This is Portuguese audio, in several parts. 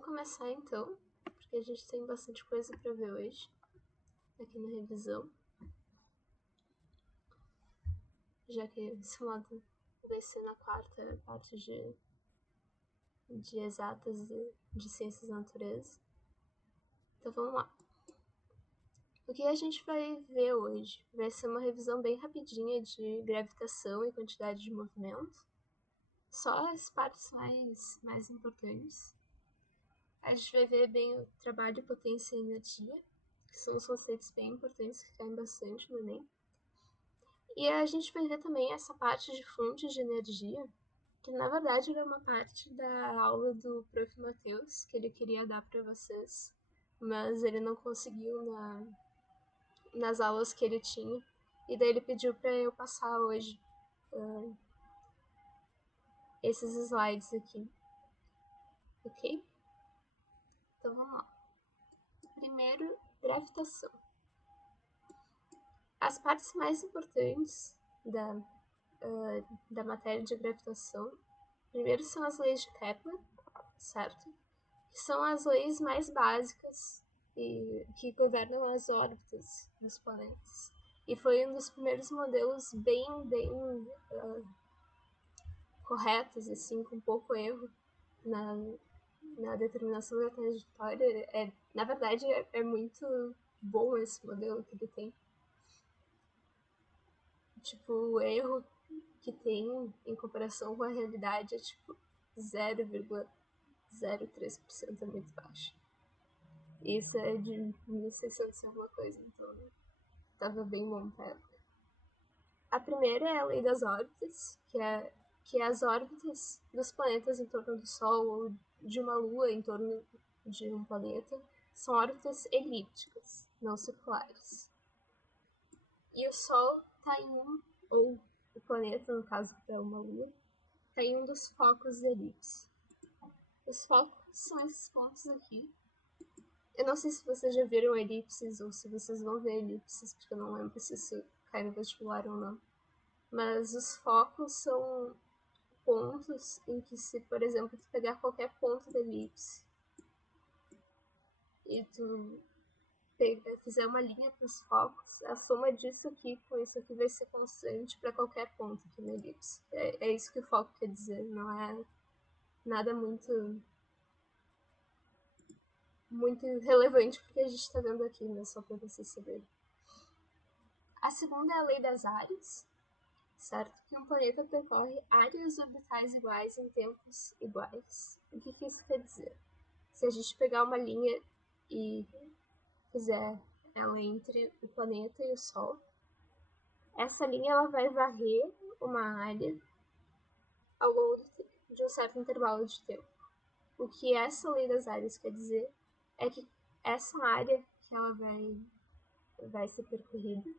Vamos começar então, porque a gente tem bastante coisa para ver hoje, aqui na revisão. Já que esse modo vai ser na quarta parte de exatas e de ciências da natureza. Então vamos lá. O que a gente vai ver hoje vai ser uma revisão bem rapidinha de gravitação e quantidade de movimento. Só as partes mais importantes. A gente vai ver bem o trabalho, potência e energia, que são os conceitos bem importantes que caem bastante no Enem. E a gente vai ver também essa parte de fontes de energia, que na verdade era uma parte da aula do Prof. Matheus, que ele queria dar para vocês, mas ele não conseguiu nas aulas que ele tinha, e daí ele pediu para eu passar hoje esses slides aqui. Ok? Então vamos lá. Primeiro, gravitação. As partes mais importantes da matéria de gravitação, primeiro são as leis de Kepler, certo? Que são as leis mais básicas e que governam as órbitas dos planetas. E foi um dos primeiros modelos bem corretos, assim, com pouco erro na determinação da trajetória. Na verdade, é muito bom esse modelo que ele tem. Tipo, o erro que tem em comparação com a realidade é tipo 0,03%, é muito baixo. Isso é de 1600 alguma coisa, então estava bem bom pra época. A primeira é a lei das órbitas, que é as órbitas dos planetas em torno do Sol ou de uma Lua em torno de um planeta são órbitas elípticas, não circulares. E o Sol está em ou o planeta, no caso para uma Lua, está em um dos focos da elipse. Os focos são esses pontos aqui. Eu não sei se vocês já viram elipses ou se vocês vão ver elipses, porque eu não lembro se isso cai no vestibular ou não. Mas os focos são pontos em que, se, por exemplo, tu pegar qualquer ponto da elipse e tu fizer uma linha para os focos, a soma disso aqui com isso aqui vai ser constante para qualquer ponto aqui na elipse. É isso que o foco quer dizer, não é nada muito relevante porque a gente está vendo aqui, né? Só para vocês saberem. A segunda é a lei das áreas, certo? Que um planeta percorre áreas orbitais iguais em tempos iguais. O que isso quer dizer? Se a gente pegar uma linha e fizer ela entre o planeta e o Sol, essa linha ela vai varrer uma área ao longo de um certo intervalo de tempo. O que essa lei das áreas quer dizer é que essa área que ela vai ser percorrida,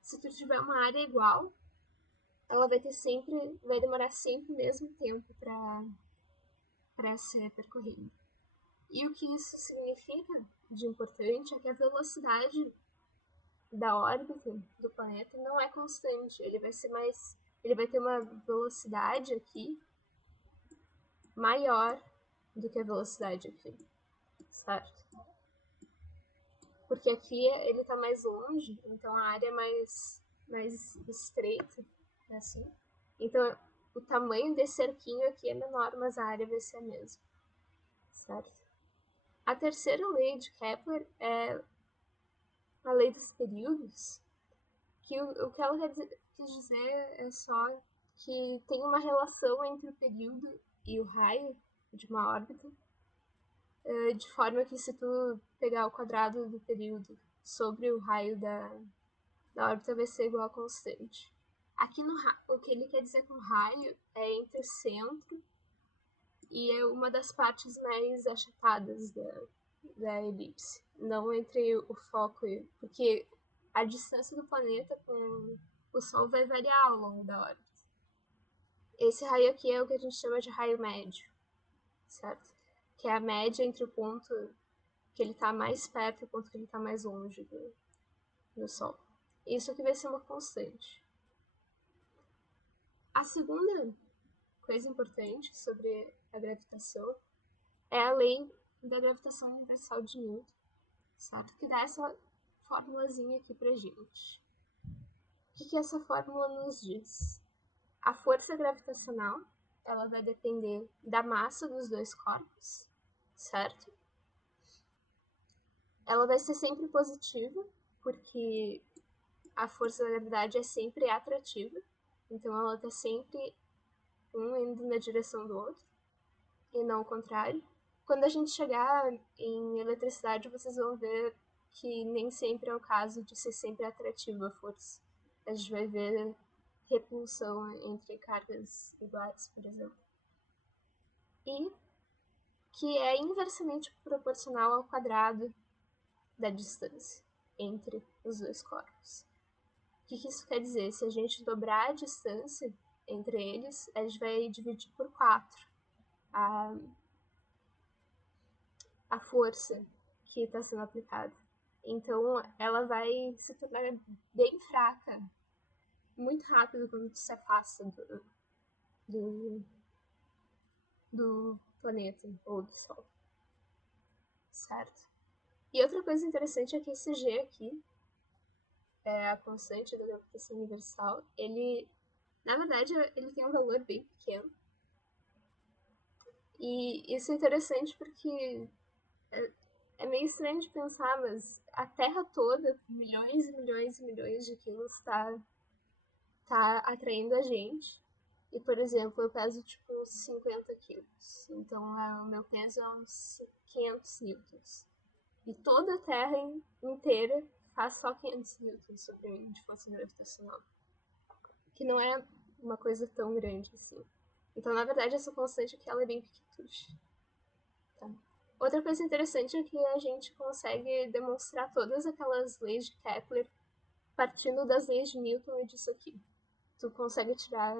se tu tiver uma área igual, ela vai demorar sempre o mesmo tempo para ser percorrida. E o que isso significa de importante é que a velocidade da órbita do planeta não é constante. Ele vai ter uma velocidade aqui maior do que a velocidade aqui, certo? Porque aqui ele está mais longe, então a área é mais estreita, assim. Então o tamanho desse arquinho aqui é menor, mas a área vai ser a mesma, certo? A terceira lei de Kepler é a lei dos períodos, que o que ela quis dizer é só que tem uma relação entre o período e o raio de uma órbita, de forma que se tu pegar o quadrado do período sobre o raio da órbita vai ser igual a constante. Aqui o que ele quer dizer com raio é entre o centro e é uma das partes mais achatadas da elipse, não entre o foco, porque a distância do planeta com o Sol vai variar ao longo da órbita. Esse raio aqui é o que a gente chama de raio médio, certo? Que é a média entre o ponto que ele está mais perto e o ponto que ele está mais longe do Sol. Isso aqui vai ser uma constante. A segunda coisa importante sobre a gravitação é a lei da gravitação universal de Newton, certo? Que dá essa formulazinha aqui pra gente. O que essa fórmula nos diz? A força gravitacional, ela vai depender da massa dos dois corpos, certo? Ela vai ser sempre positiva, porque a força da gravidade é sempre atrativa, então ela está sempre um indo na direção do outro, e não o contrário. Quando a gente chegar em eletricidade, vocês vão ver que nem sempre é o caso de ser sempre atrativa a força. A gente vai ver repulsão entre cargas iguais, por exemplo. E que é inversamente proporcional ao quadrado da distância entre os dois corpos. O que isso quer dizer? Se a gente dobrar a distância entre eles, a gente vai dividir por 4 a força que está sendo aplicada. Então, ela vai se tornar bem fraca, muito rápido quando se afasta do planeta ou do Sol, certo? E outra coisa interessante é que esse G aqui, a constante da gravitação universal, ele, na verdade, ele tem um valor bem pequeno. E isso é interessante porque é meio estranho de pensar, mas a Terra toda, milhões e milhões e milhões de quilos, tá atraindo a gente. E, por exemplo, eu peso tipo 50 quilos. Então, o meu peso é uns 500 newtons. E toda a Terra inteira faz só 500 newtons sobre mim de força gravitacional. Que não é uma coisa tão grande assim. Então, na verdade, essa constante aqui ela é bem pequena. Tá? Outra coisa interessante é que a gente consegue demonstrar todas aquelas leis de Kepler partindo das leis de Newton e disso aqui. Tu consegue tirar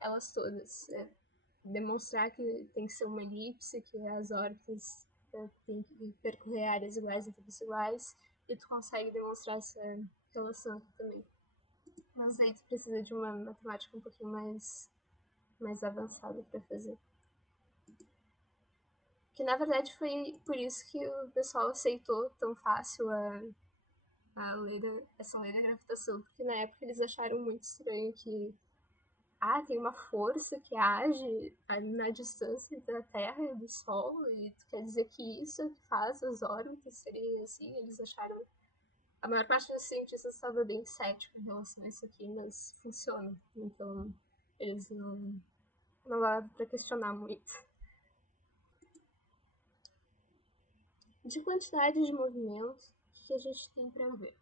elas todas. Demonstrar que tem que ser uma elipse, que as órbitas têm que percorrer áreas iguais em tempos iguais, e tu consegue demonstrar essa relação aqui também. Mas aí tu precisa de uma matemática um pouquinho mais avançada para fazer. Que na verdade foi por isso que o pessoal aceitou tão fácil essa lei da gravitação, porque na época eles acharam muito estranho que tem uma força que age na distância entre a Terra e do Sol, e tu quer dizer que isso é que faz as órbitas serem assim? Eles acharam. A maior parte dos cientistas estava bem cético em relação a isso aqui, mas funciona. Então, eles não dá para questionar muito. De quantidade de movimento, o que a gente tem para ver?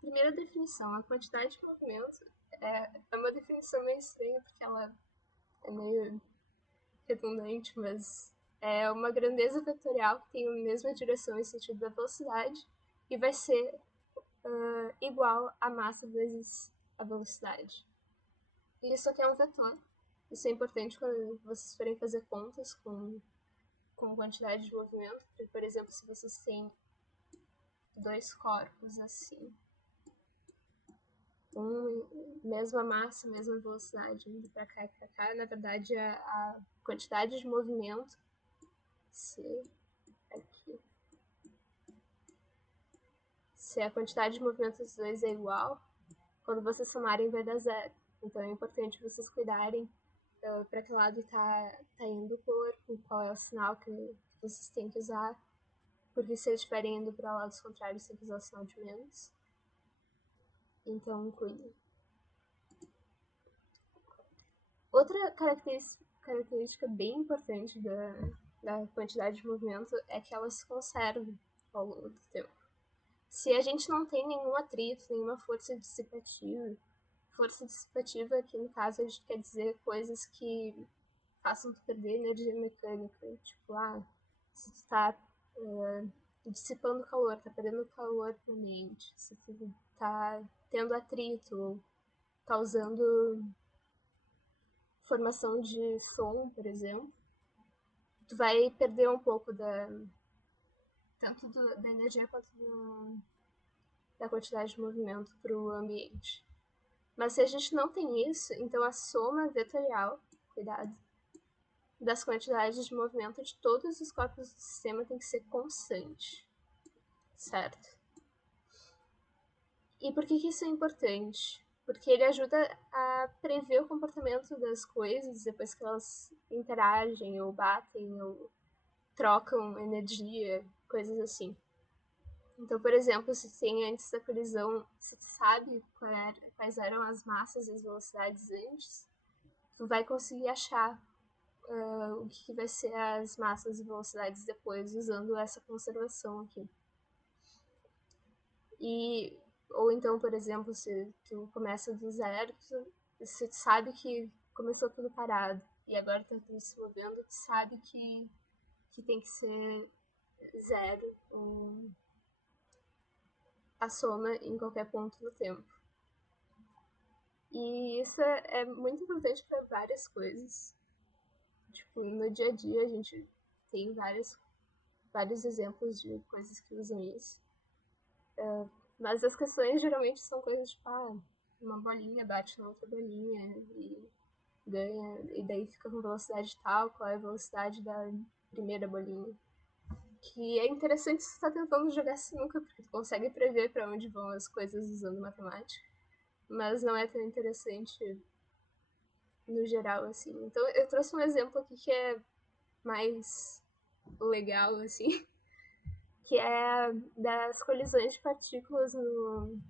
Primeira definição, a quantidade de movimento é uma definição meio estranha, porque ela é meio redundante, mas é uma grandeza vetorial que tem a mesma direção e sentido da velocidade e vai ser igual a massa vezes a velocidade. E isso aqui é um vetor. Isso é importante quando vocês forem fazer contas com quantidade de movimento. Por exemplo, se vocês têm dois corpos assim, mesma massa, mesma velocidade, indo para cá e para cá, na verdade a quantidade de movimento, se a quantidade de movimento dos dois é igual, quando vocês somarem vai dar zero. Então é importante vocês cuidarem para que lado tá indo o corpo, qual é o sinal que vocês têm que usar, porque se eles estiverem indo para lados contrários, tem que usar o sinal de menos. Então, cuidem. Outra característica bem importante da quantidade de movimento é que ela se conserva ao longo do tempo. Se a gente não tem nenhum atrito, nenhuma força dissipativa aqui no caso a gente quer dizer coisas que façam tu perder energia mecânica, tipo, se tu tá dissipando calor, tá perdendo calor no ambiente, se tu tá tendo atrito, tá usando formação de som, por exemplo, tu vai perder um pouco tanto da energia quanto da quantidade de movimento para o ambiente. Mas se a gente não tem isso, então a soma vetorial, cuidado, das quantidades de movimento de todos os corpos do sistema tem que ser constante, certo? E por que isso é importante? Porque ele ajuda a prever o comportamento das coisas depois que elas interagem ou batem ou trocam energia, coisas assim. Então, por exemplo, se tem antes da colisão, se tu sabe quais eram as massas e as velocidades antes, tu vai conseguir achar o que vai ser as massas e velocidades depois, usando essa conservação aqui. E, ou então, por exemplo, se tu começa do zero, se tu sabe que começou tudo parado e agora tá tudo se movendo, tu sabe que tem que ser zero a soma em qualquer ponto do tempo. E isso é muito importante para várias coisas. Tipo, no dia a dia a gente tem vários exemplos de coisas que usam isso. Mas as questões geralmente são coisas tipo, uma bolinha bate na outra bolinha e ganha, e daí fica com velocidade tal, qual é a velocidade da primeira bolinha. Que é interessante se você está tentando jogar sinuca, porque tu consegue prever para onde vão as coisas usando matemática. Mas não é tão interessante no geral, assim. Então eu trouxe um exemplo aqui que é mais legal, assim, que é das colisões de partículas no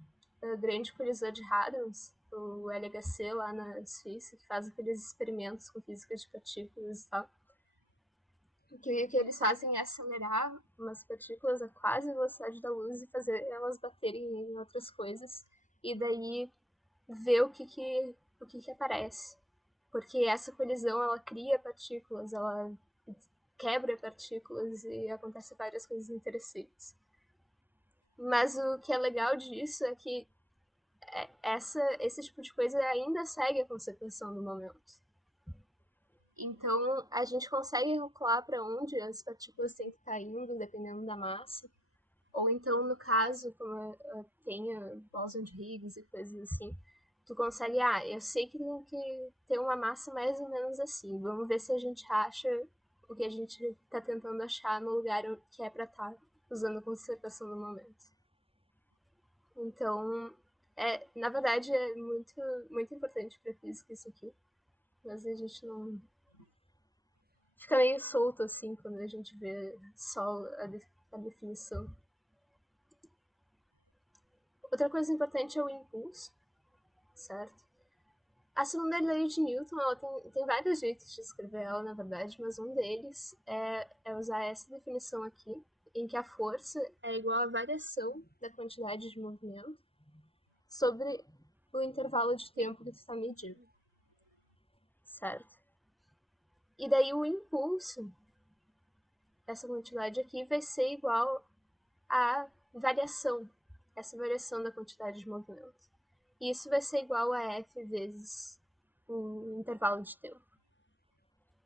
grande colisor de Hadrons, o LHC lá na Suíça, que faz aqueles experimentos com física de partículas e tal. O que eles fazem é acelerar umas partículas a quase a velocidade da luz e fazer elas baterem em outras coisas, e daí ver o que aparece. Porque essa colisão, ela cria partículas, ela quebra partículas e acontece várias coisas interessantes. Mas o que é legal disso é que esse tipo de coisa ainda segue a conservação do momento. Então, a gente consegue calcular para onde as partículas têm que estar indo, dependendo da massa. Ou então, no caso, como tenha bóson de Higgs e coisas assim, tu consegue, eu sei que tem que ter uma massa mais ou menos assim. Vamos ver se a gente acha o que a gente está tentando achar no lugar que é para estar, usando a conservação do momento. Então, na verdade, é muito importante para física isso aqui. Mas a gente não fica meio solto assim quando a gente vê só a definição. Outra coisa importante é o impulso, certo? A segunda lei de Newton, ela tem vários jeitos de escrever ela, na verdade, mas um deles é usar essa definição aqui, em que a força é igual à variação da quantidade de movimento sobre o intervalo de tempo que tu está medindo, certo? E daí o impulso, essa quantidade aqui, vai ser igual à variação, essa variação da quantidade de movimento. E isso vai ser igual a F vezes o intervalo de tempo.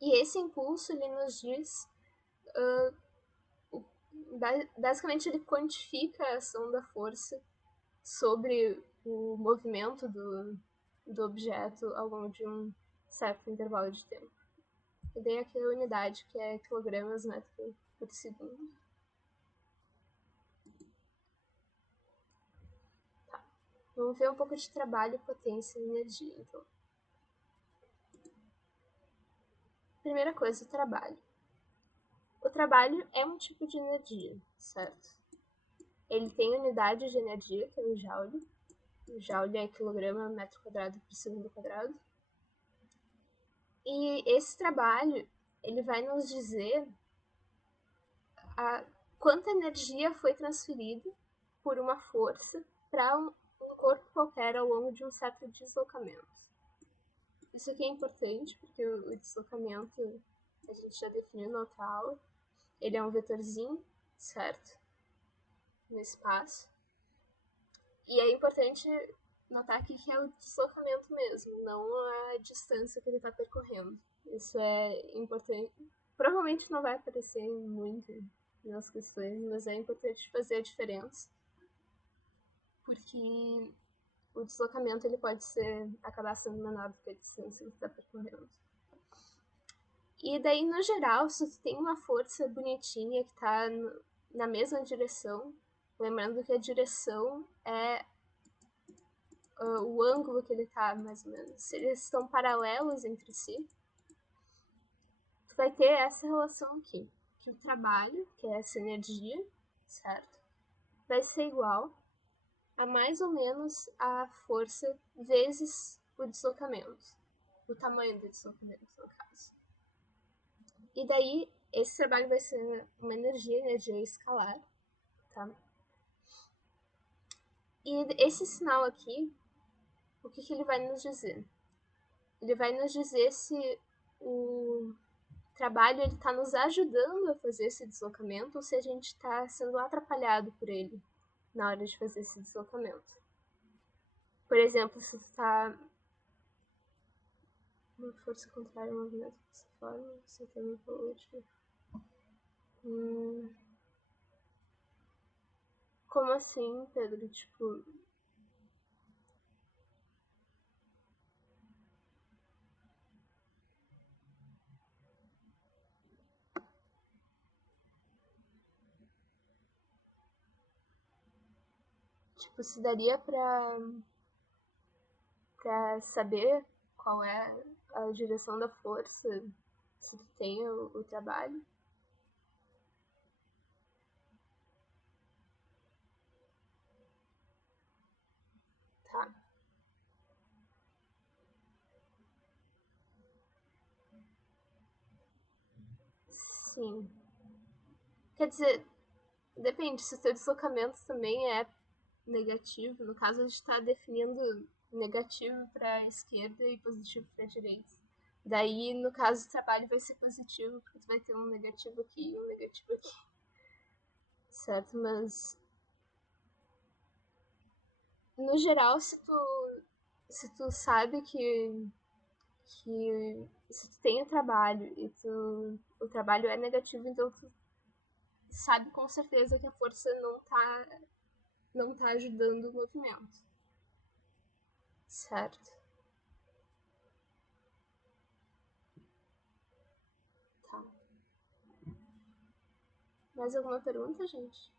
E esse impulso, ele nos diz, basicamente ele quantifica a ação da força sobre o movimento do objeto ao longo de um certo intervalo de tempo. E daí aqui a unidade, que é quilogramas metro por segundo. Tá. Vamos ver um pouco de trabalho, potência e energia, então. Primeira coisa, o trabalho. O trabalho é um tipo de energia, certo? Ele tem unidade de energia, que é o joule. O joule é quilograma metro quadrado por segundo quadrado. E esse trabalho, ele vai nos dizer quanta energia foi transferida por uma força para um corpo qualquer ao longo de um certo deslocamento. Isso aqui é importante porque o deslocamento a gente já definiu na outra aula. Ele é um vetorzinho, certo? No espaço. E é importante notar aqui que é o deslocamento mesmo, não a distância que ele está percorrendo. Isso é importante. Provavelmente não vai aparecer muito nas questões, mas é importante fazer a diferença. Porque o deslocamento ele pode acabar sendo menor do que a distância que está percorrendo. E daí, no geral, se tu tem uma força bonitinha que tá na mesma direção, lembrando que a direção é o ângulo que ele tá, mais ou menos. Se eles estão paralelos entre si, tu vai ter essa relação aqui. Que o trabalho, que é essa energia, certo? Vai ser igual a mais ou menos a força vezes o deslocamento. O tamanho do deslocamento, no caso. E daí, esse trabalho vai ser uma energia escalar, tá? E esse sinal aqui, o que, que ele vai nos dizer? Ele vai nos dizer se o trabalho ele está nos ajudando a fazer esse deslocamento ou se a gente está sendo atrapalhado por ele na hora de fazer esse deslocamento. Por exemplo, se está uma força contrária ao movimento dessa forma, você tem uma política. Como assim, Pedro? Tipo, se daria pra saber qual é a direção da força, se tu tem o trabalho. Tá. Sim. Quer dizer, depende, se o teu deslocamento também é negativo, no caso a gente está definindo negativo para a esquerda e positivo para a direita. Daí, no caso, o trabalho vai ser positivo, porque tu vai ter um negativo aqui e um negativo aqui. Certo? Mas, no geral, se tu sabe que se tu tem o trabalho e o trabalho é negativo, então tu sabe com certeza que a força não tá ajudando o movimento. Certo? Tá. Mais alguma pergunta, gente?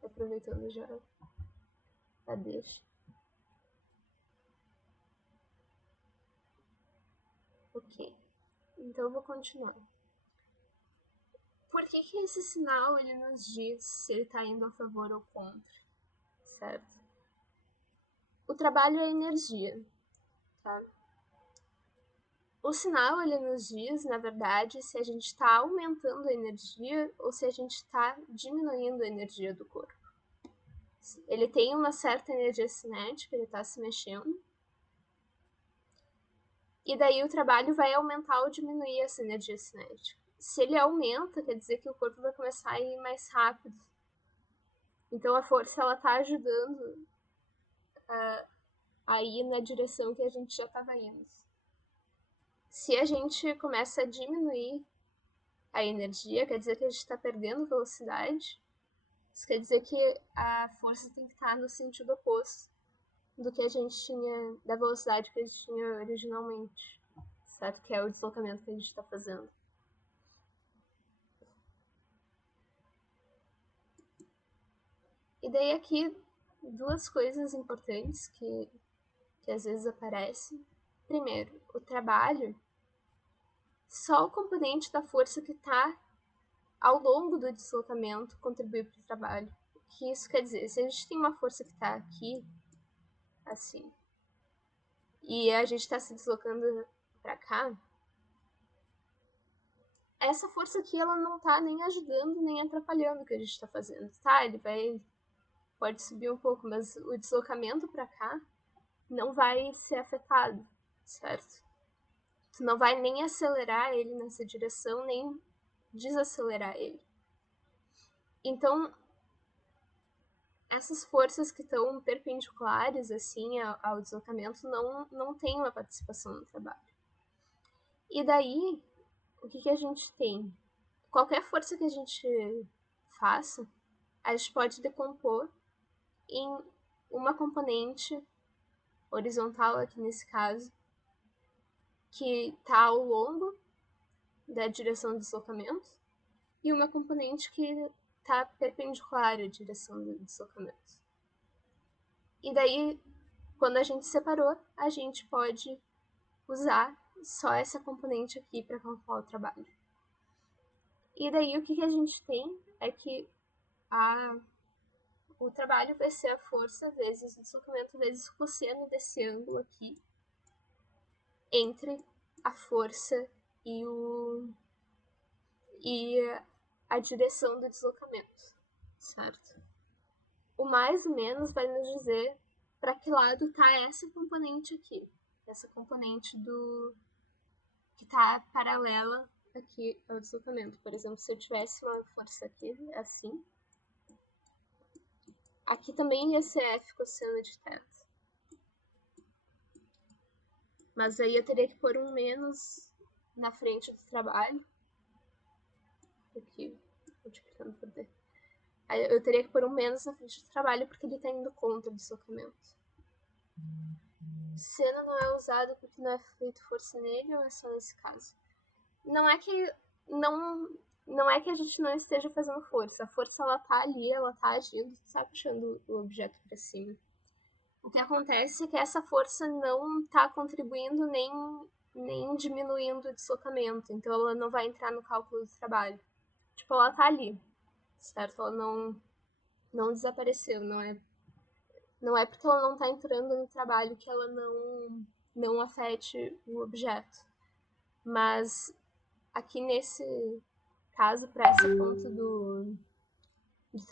Aproveitando já a deixa. Ok. Então eu vou continuar. Por que esse sinal ele nos diz se ele está indo a favor ou contra? Certo? O trabalho é energia, tá? O sinal ele nos diz, na verdade, se a gente está aumentando a energia ou se a gente está diminuindo a energia do corpo. Ele tem uma certa energia cinética, ele está se mexendo. E daí o trabalho vai aumentar ou diminuir essa energia cinética. Se ele aumenta, quer dizer que o corpo vai começar a ir mais rápido. Então a força ela está ajudando a ir na direção que a gente já estava indo. Se a gente começa a diminuir a energia, quer dizer que a gente está perdendo velocidade. Isso quer dizer que a força tem que estar no sentido oposto do que a gente tinha, da velocidade que a gente tinha originalmente, certo? Que é o deslocamento que a gente está fazendo. E daí aqui duas coisas importantes que às vezes aparecem. Primeiro, o trabalho, só o componente da força que está ao longo do deslocamento contribui para o trabalho. O que isso quer dizer? Se a gente tem uma força que está aqui, assim, e a gente está se deslocando para cá, essa força aqui ela não está nem ajudando nem atrapalhando o que a gente está fazendo, tá? Ele pode subir um pouco, mas o deslocamento para cá não vai ser afetado, certo? Tu não vai nem acelerar ele nessa direção, nem desacelerar ele. Então, essas forças que estão perpendiculares assim ao deslocamento não têm uma participação no trabalho. E daí, o que a gente tem? Qualquer força que a gente faça, a gente pode decompor em uma componente horizontal, aqui nesse caso, que está ao longo da direção do deslocamento e uma componente que está perpendicular à direção do deslocamento. E daí, quando a gente separou, a gente pode usar só essa componente aqui para calcular o trabalho. E daí o que a gente tem é que o trabalho vai ser a força vezes o deslocamento vezes o cosseno desse ângulo aqui entre a força e a direção do deslocamento, certo? O mais ou menos vai nos dizer para que lado está essa componente aqui, essa componente que está paralela aqui ao deslocamento. Por exemplo, se eu tivesse uma força aqui, assim, aqui também ia ser F cosseno de θ. Mas aí eu teria que pôr um menos na frente do trabalho. Aqui, multiplicando por D. Aí eu teria que pôr um menos na frente do trabalho porque ele está indo contra o deslocamento. Seno não é usado porque não é feito força nele ou é só nesse caso? Não é que não é que a gente não esteja fazendo força. A força ela tá ali, ela tá agindo, tá puxando o objeto para cima. O que acontece é que essa força não tá contribuindo nem diminuindo o deslocamento, então ela não vai entrar no cálculo do trabalho. Tipo, ela tá ali, certo? Ela não desapareceu, não é porque ela não tá entrando no trabalho que ela não afete o objeto. Mas aqui nesse caso, para essa ponta do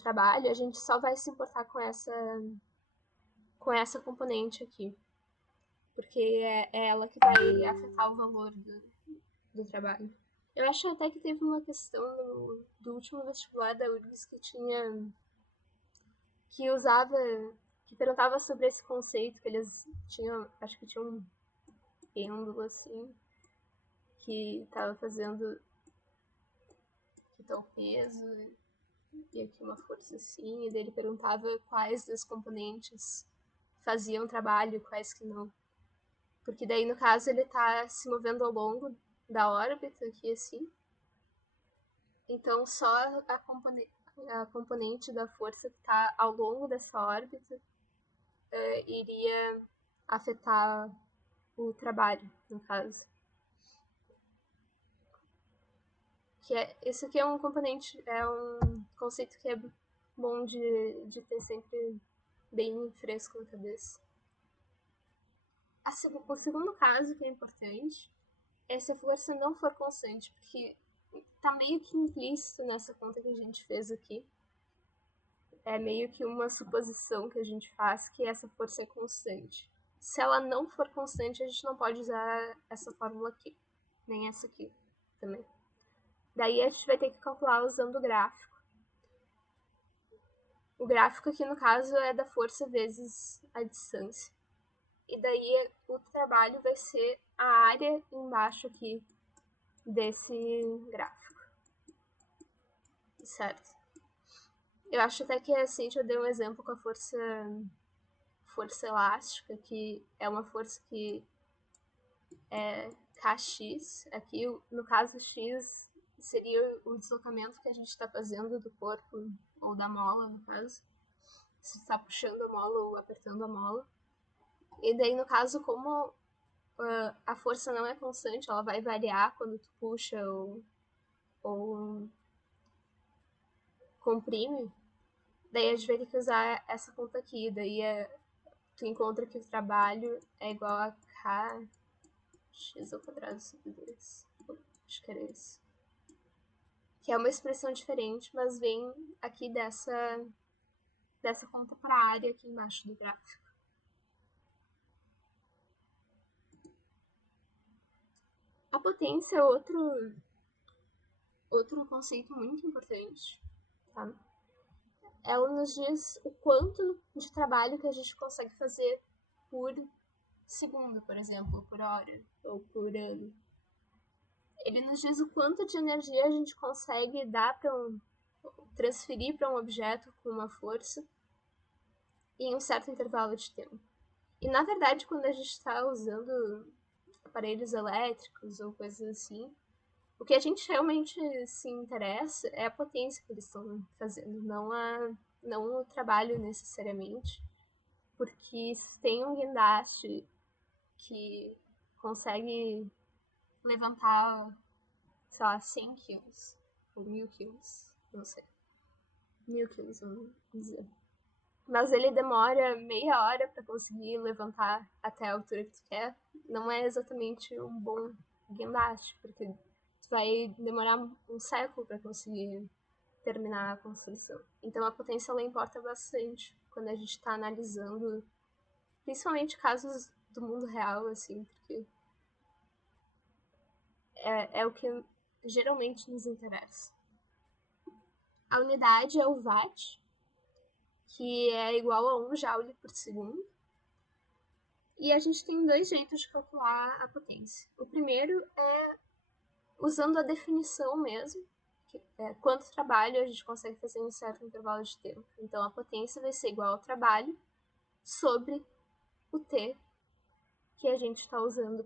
trabalho, a gente só vai se importar com essa componente aqui, porque é ela que vai afetar o valor do trabalho. Eu acho até que teve uma questão do último vestibular da URGS que perguntava sobre esse conceito, que eles tinham, acho que tinha um pêndulo assim, que estava fazendo que tal peso e aqui uma força assim, e daí ele perguntava quais das componentes faziam trabalho e quais que não. Porque daí, no caso, ele tá se movendo ao longo da órbita aqui, assim. Então, só a componente da força que tá ao longo dessa órbita iria afetar o trabalho, no caso. Esse aqui é um componente, é um conceito que é bom de ter sempre bem fresco na cabeça. O segundo caso que é importante é se a força não for constante, porque tá meio que implícito nessa conta que a gente fez aqui. É meio que uma suposição que a gente faz que essa força é constante. Se ela não for constante, a gente não pode usar essa fórmula aqui, nem essa aqui também. Daí a gente vai ter que calcular usando o gráfico. O gráfico aqui, no caso, é da força vezes a distância. E daí o trabalho vai ser a área embaixo aqui desse gráfico. Certo? Eu acho até que a Cintia deu um exemplo com a força elástica, que é uma força que é Kx. Aqui, no caso, x seria o deslocamento que a gente está fazendo do corpo, ou da mola, no caso. Se está puxando a mola ou apertando a mola. E daí, no caso, como a força não é constante, ela vai variar quando tu puxa ou comprime, daí a gente vai ter que usar essa conta aqui. Daí tu encontra que o trabalho é igual a kx ao quadrado sobre 2. Acho que era isso. Que é uma expressão diferente, mas vem aqui dessa conta para a área aqui embaixo do gráfico. A potência é outro conceito muito importante, tá? Ela nos diz o quanto de trabalho que a gente consegue fazer por segundo, por exemplo, por hora ou por ano. Ele nos diz o quanto de energia a gente consegue dar para transferir para um objeto com uma força em um certo intervalo de tempo. E na verdade, quando a gente está usando aparelhos elétricos ou coisas assim, O que a gente realmente se interessa é a potência que eles estão fazendo, não o trabalho necessariamente, porque se tem um guindaste que consegue levantar, sei lá, 100 quilos ou 1000 quilos, não sei, 1000 quilos, vamos dizer. Mas ele demora meia hora para conseguir levantar até a altura que tu quer, não é exatamente um bom guindaste, porque tu vai demorar um século para conseguir terminar a construção. Então a potência ela importa bastante quando a gente está analisando, principalmente casos do mundo real, assim, porque é o que geralmente nos interessa. A unidade é o watt, que é igual a 1 joule por segundo. E a gente tem dois jeitos de calcular a potência. O primeiro é usando a definição mesmo, que é quanto trabalho a gente consegue fazer em um certo intervalo de tempo. Então a potência vai ser igual ao trabalho sobre o T que a gente está usando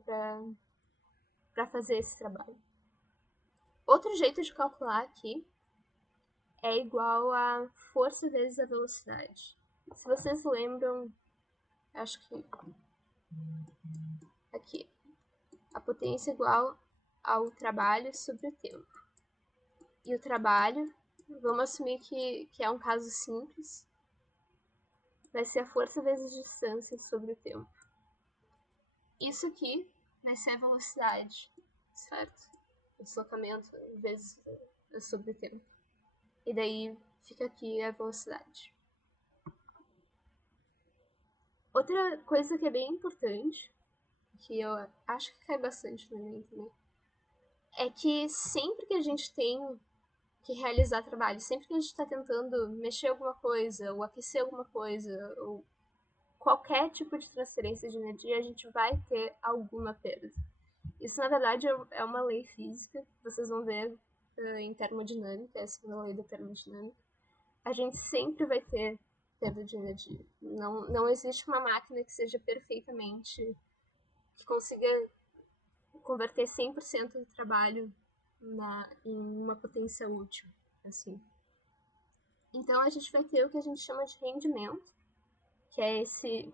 para fazer esse trabalho. Outro jeito de calcular aqui é igual a força vezes a velocidade. Se vocês lembram, acho que aqui, a potência é igual ao trabalho sobre o tempo. E o trabalho, vamos assumir que é um caso simples, vai ser a força vezes a distância sobre o tempo. Isso aqui vai ser a velocidade, certo? O deslocamento vezes sobre o tempo. E daí fica aqui a velocidade. Outra coisa que é bem importante, que eu acho que cai bastante no Enem também, é que sempre que a gente tem que realizar trabalho, sempre que a gente está tentando mexer alguma coisa, ou aquecer alguma coisa, ou qualquer tipo de transferência de energia, a gente vai ter alguma perda. Isso, na verdade, é uma lei física, vocês vão ver em termodinâmica, essa é a lei da termodinâmica. A gente sempre vai ter perda de energia. Não existe uma máquina que seja perfeitamente, que consiga converter 100% do trabalho em uma potência útil, assim. Então a gente vai ter o que a gente chama de rendimento, que é esse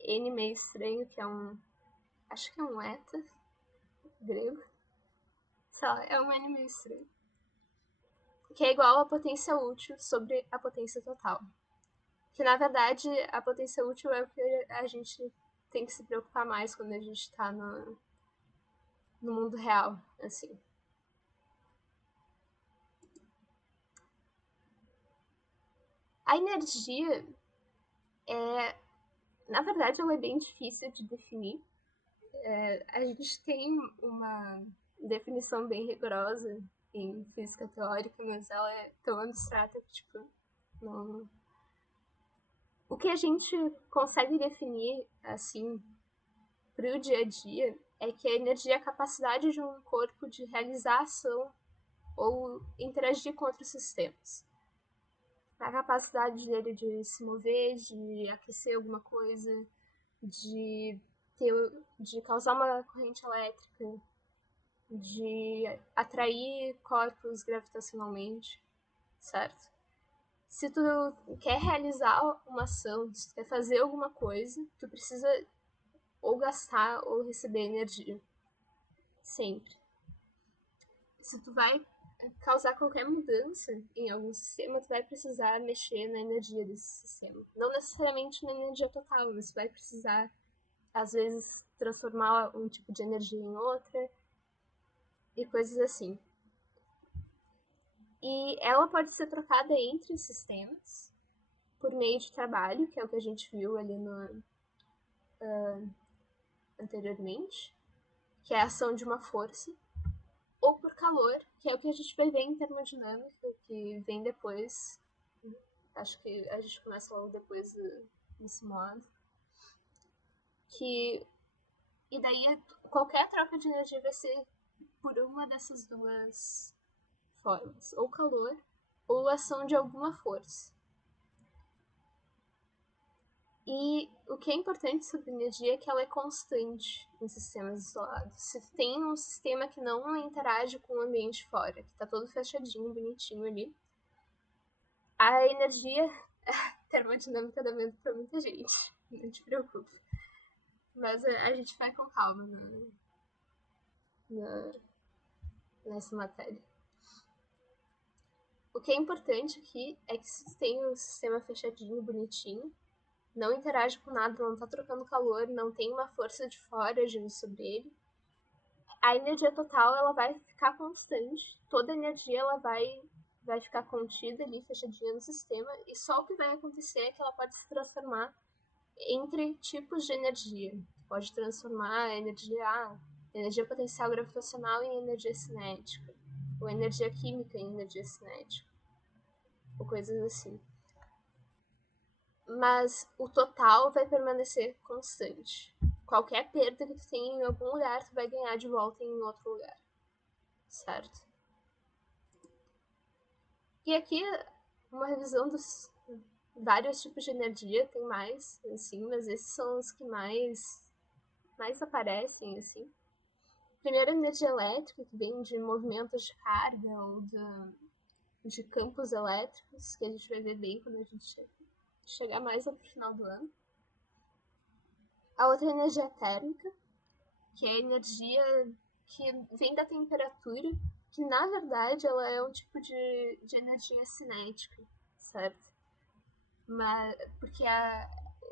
N meio estranho, que é acho que é um eta grego. Sei lá, é um N meio estranho. Que é igual à potência útil sobre a potência total. Que na verdade a potência útil é o que a gente tem que se preocupar mais quando a gente está no mundo real, assim. A energia na verdade, ela é bem difícil de definir. A gente tem uma definição bem rigorosa em física teórica, mas ela é tão abstrata que, tipo, não... O que a gente consegue definir, assim, para o dia a dia é que a energia é a capacidade de um corpo de realizar ação ou interagir com outros sistemas. A capacidade dele de se mover, de aquecer alguma coisa, de, de causar uma corrente elétrica, de atrair corpos gravitacionalmente, certo? Se tu quer realizar uma ação, se tu quer fazer alguma coisa, tu precisa ou gastar ou receber energia. Sempre. Se tu vai causar qualquer mudança em algum sistema, tu vai precisar mexer na energia desse sistema. Não necessariamente na energia total, mas tu vai precisar, às vezes, transformar um tipo de energia em outra e coisas assim. E ela pode ser trocada entre sistemas por meio de trabalho, que é o que a gente viu ali anteriormente, que é a ação de uma força, ou por calor, que é o que a gente vai ver em termodinâmica, que vem depois. Acho que a gente começa logo depois desse modo. E daí qualquer troca de energia vai ser por uma dessas duas formas, ou calor, ou ação de alguma força. E o que é importante sobre energia é que ela é constante em sistemas isolados. Se tem um sistema que não interage com o ambiente fora, que está todo fechadinho, bonitinho ali, a energia termodinâmica dá medo para muita gente. Não te preocupe. Mas a gente vai com calma na, nessa matéria. O que é importante aqui é que se tem um sistema fechadinho, bonitinho, não interage com nada, não está trocando calor, não tem uma força de fora agindo sobre ele, a energia total ela vai ficar constante, toda a energia ela vai ficar contida ali, fechadinha no sistema, e só o que vai acontecer é que ela pode se transformar entre tipos de energia. Pode transformar a energia potencial gravitacional em energia cinética, ou energia química em energia cinética, ou coisas assim. Mas o total vai permanecer constante. Qualquer perda que tu tenha em algum lugar, tu vai ganhar de volta em outro lugar, certo? E aqui uma revisão dos vários tipos de energia, tem mais, assim, mas esses são os que mais aparecem, assim. Primeiro, a energia elétrica, que vem de movimentos de carga ou de campos elétricos, que a gente vai ver bem quando a gente chegar mais ao final do ano. A outra é a energia térmica, que é a energia que vem da temperatura, que na verdade ela é um tipo de energia cinética, certo? Mas, porque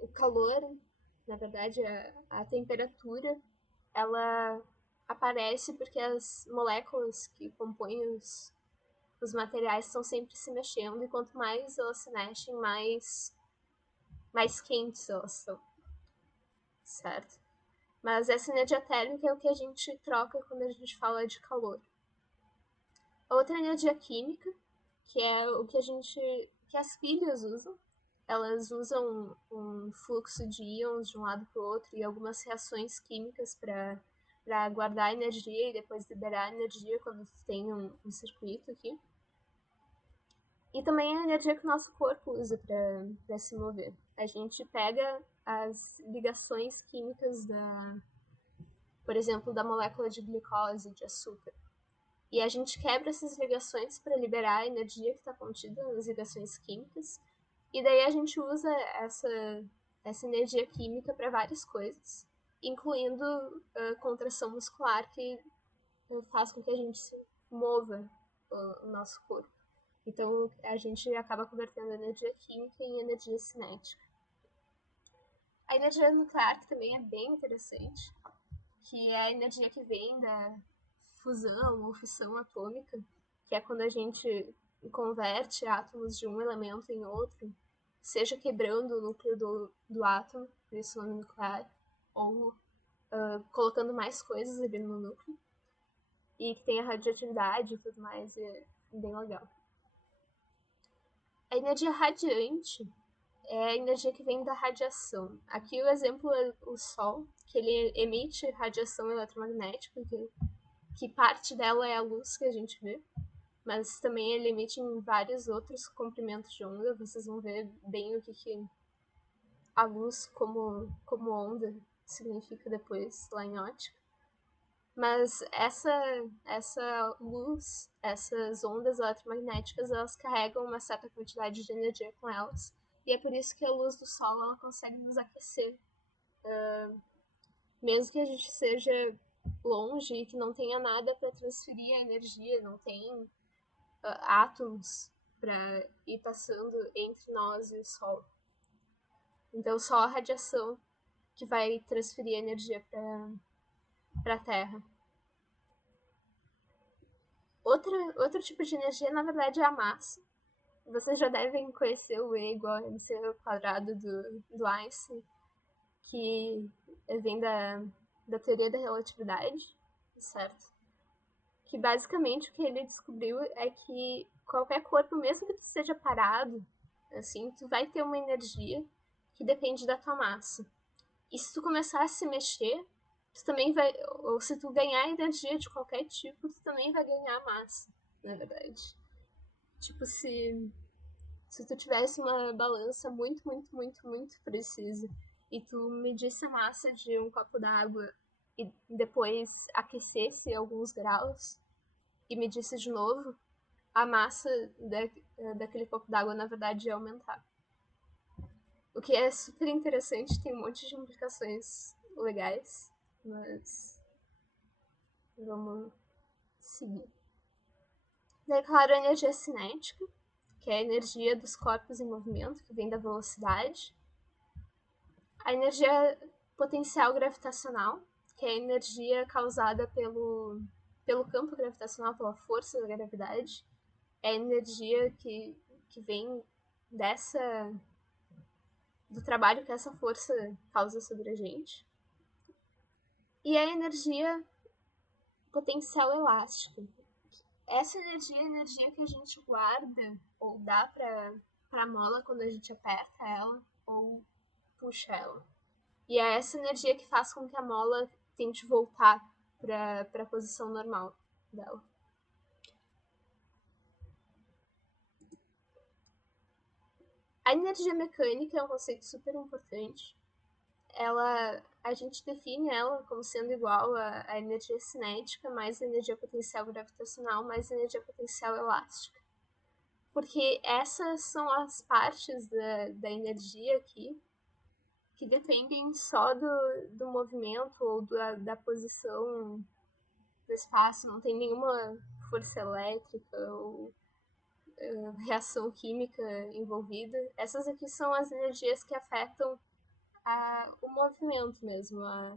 o calor, na verdade, a temperatura, ela aparece porque as moléculas que compõem os materiais estão sempre se mexendo, e quanto mais elas se mexem, mais quentes elas são, certo? Mas essa energia térmica é o que a gente troca quando a gente fala de calor. A outra energia química, que é o que que as pilhas usam. Elas usam um fluxo de íons de um lado para o outro e algumas reações químicas para guardar energia e depois liberar energia quando tem um circuito aqui. E também a energia que o nosso corpo usa para se mover. A gente pega as ligações químicas por exemplo, da molécula de glicose, de açúcar. E a gente quebra essas ligações para liberar a energia que está contida nas ligações químicas. E daí a gente usa essa energia química para várias coisas, incluindo contração muscular, que faz com que a gente se mova o nosso corpo. Então a gente acaba convertendo a energia química em energia cinética. A energia nuclear, que também é bem interessante, que é a energia que vem da fusão ou fissão atômica, que é quando a gente converte átomos de um elemento em outro, seja quebrando o núcleo do átomo, por isso o nome nuclear, ou colocando mais coisas ali no núcleo, e que tem a radioatividade e tudo mais, é bem legal. A energia radiante é a energia que vem da radiação. Aqui o exemplo é o Sol, que ele emite radiação eletromagnética, que parte dela é a luz que a gente vê, mas também ele emite em vários outros comprimentos de onda. Vocês vão ver bem o que a luz como onda significa depois lá em ótica. Mas essa luz, essas ondas eletromagnéticas, elas carregam uma certa quantidade de energia com elas. E é por isso que a luz do sol ela consegue nos aquecer. Mesmo que a gente seja longe e que não tenha nada para transferir a energia, não tem átomos para ir passando entre nós e o Sol. Então, só a radiação que vai transferir a energia para a Terra. Outro tipo de energia, na verdade, é a massa. Vocês já devem conhecer o E igual a mc ao quadrado do Einstein, que vem da teoria da relatividade, certo? Que basicamente o que ele descobriu é que qualquer corpo, mesmo que tu seja parado, assim, tu vai ter uma energia que depende da tua massa. E se tu começar a se mexer, tu também vai, ou se tu ganhar energia de qualquer tipo, tu também vai ganhar massa, na verdade. Tipo, Se tu tivesse uma balança muito precisa e tu medisse a massa de um copo d'água e depois aquecesse alguns graus e medisse de novo, a massa daquele copo d'água, na verdade, ia aumentar. O que é super interessante, tem um monte de implicações legais, mas vamos seguir. Daí, claro, a energia cinética, que é a energia dos corpos em movimento, que vem da velocidade. A energia potencial gravitacional, que é a energia causada pelo campo gravitacional, pela força da gravidade. É a energia que vem do trabalho que essa força causa sobre a gente. E a energia potencial elástica. Essa energia é a energia que a gente guarda ou dá para a mola quando a gente aperta ela ou puxa ela. E é essa energia que faz com que a mola tente voltar para a posição normal dela. A energia mecânica é um conceito super importante. A gente define ela como sendo igual à energia cinética mais a energia potencial gravitacional mais a energia potencial elástica. Porque essas são as partes da energia aqui que dependem só do movimento ou da posição do espaço, não tem nenhuma força elétrica ou reação química envolvida. Essas aqui são as energias que afetam o movimento mesmo, a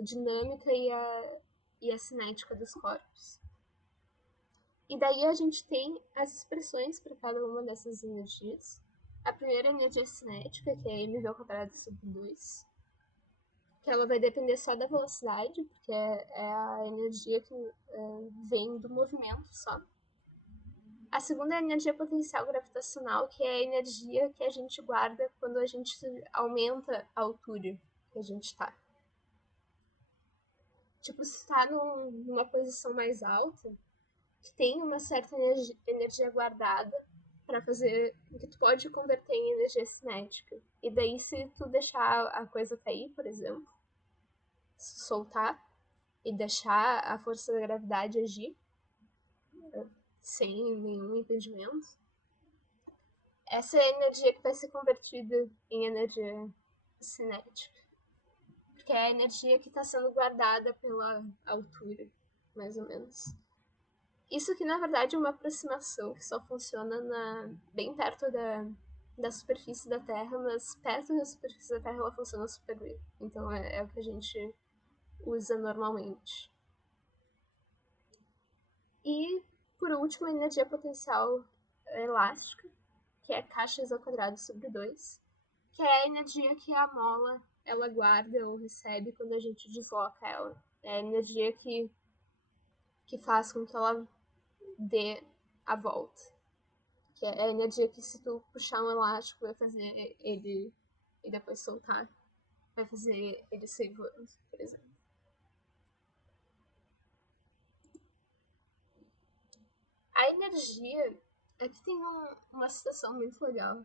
dinâmica e a cinética dos corpos. E daí a gente tem as expressões para cada uma dessas energias. A primeira é a energia cinética, que é mv ao quadrado sobre 2, que ela vai depender só da velocidade, porque é a energia que vem do movimento só. A segunda é a energia potencial gravitacional, que é a energia que a gente guarda quando a gente aumenta a altura que a gente está. Tipo, se está numa posição mais alta, que tem uma certa energia guardada para fazer, que tu pode converter em energia cinética. E daí, se tu deixar a coisa cair, por exemplo, soltar e deixar a força da gravidade agir sem nenhum impedimento, essa é a energia que vai ser convertida em energia cinética. Porque é a energia que está sendo guardada pela altura, mais ou menos. Isso aqui, na verdade, é uma aproximação que só funciona bem perto da superfície da Terra, mas perto da superfície da Terra ela funciona super bem. Então é o que a gente usa normalmente. E, por último, a energia potencial elástica, que é caixas ao quadrado sobre 2, que é a energia que a mola ela guarda ou recebe quando a gente desloca ela. É a energia que faz com que ela dê a volta. Que é a energia que, se tu puxar um elástico, vai fazer ele e depois soltar, vai fazer ele sair voando, por exemplo. A energia, aqui tem uma citação muito legal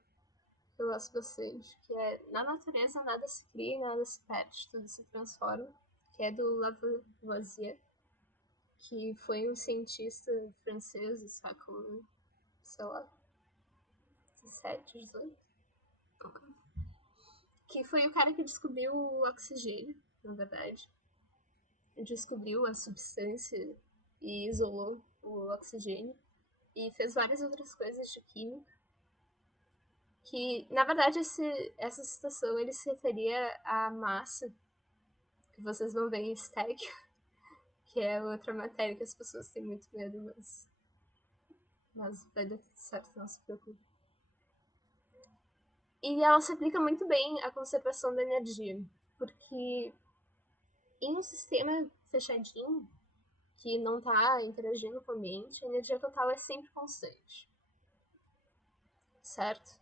que eu gosto bastante, que é: na natureza nada se cria e nada se perde, tudo se transforma, que é do Lavoisier, que foi um cientista francês do século, sei lá, 17, 18, que foi o cara que descobriu o oxigênio, na verdade. Descobriu a substância e isolou o oxigênio e fez várias outras coisas de química. Que, na verdade, essa citação ele se referia à massa, que vocês vão ver em Steg, que é outra matéria que as pessoas têm muito medo, mas vai dar tudo certo, não se preocupe. E ela se aplica muito bem à conservação da energia, porque em um sistema fechadinho, que não está interagindo com o ambiente, a energia total é sempre constante. Certo?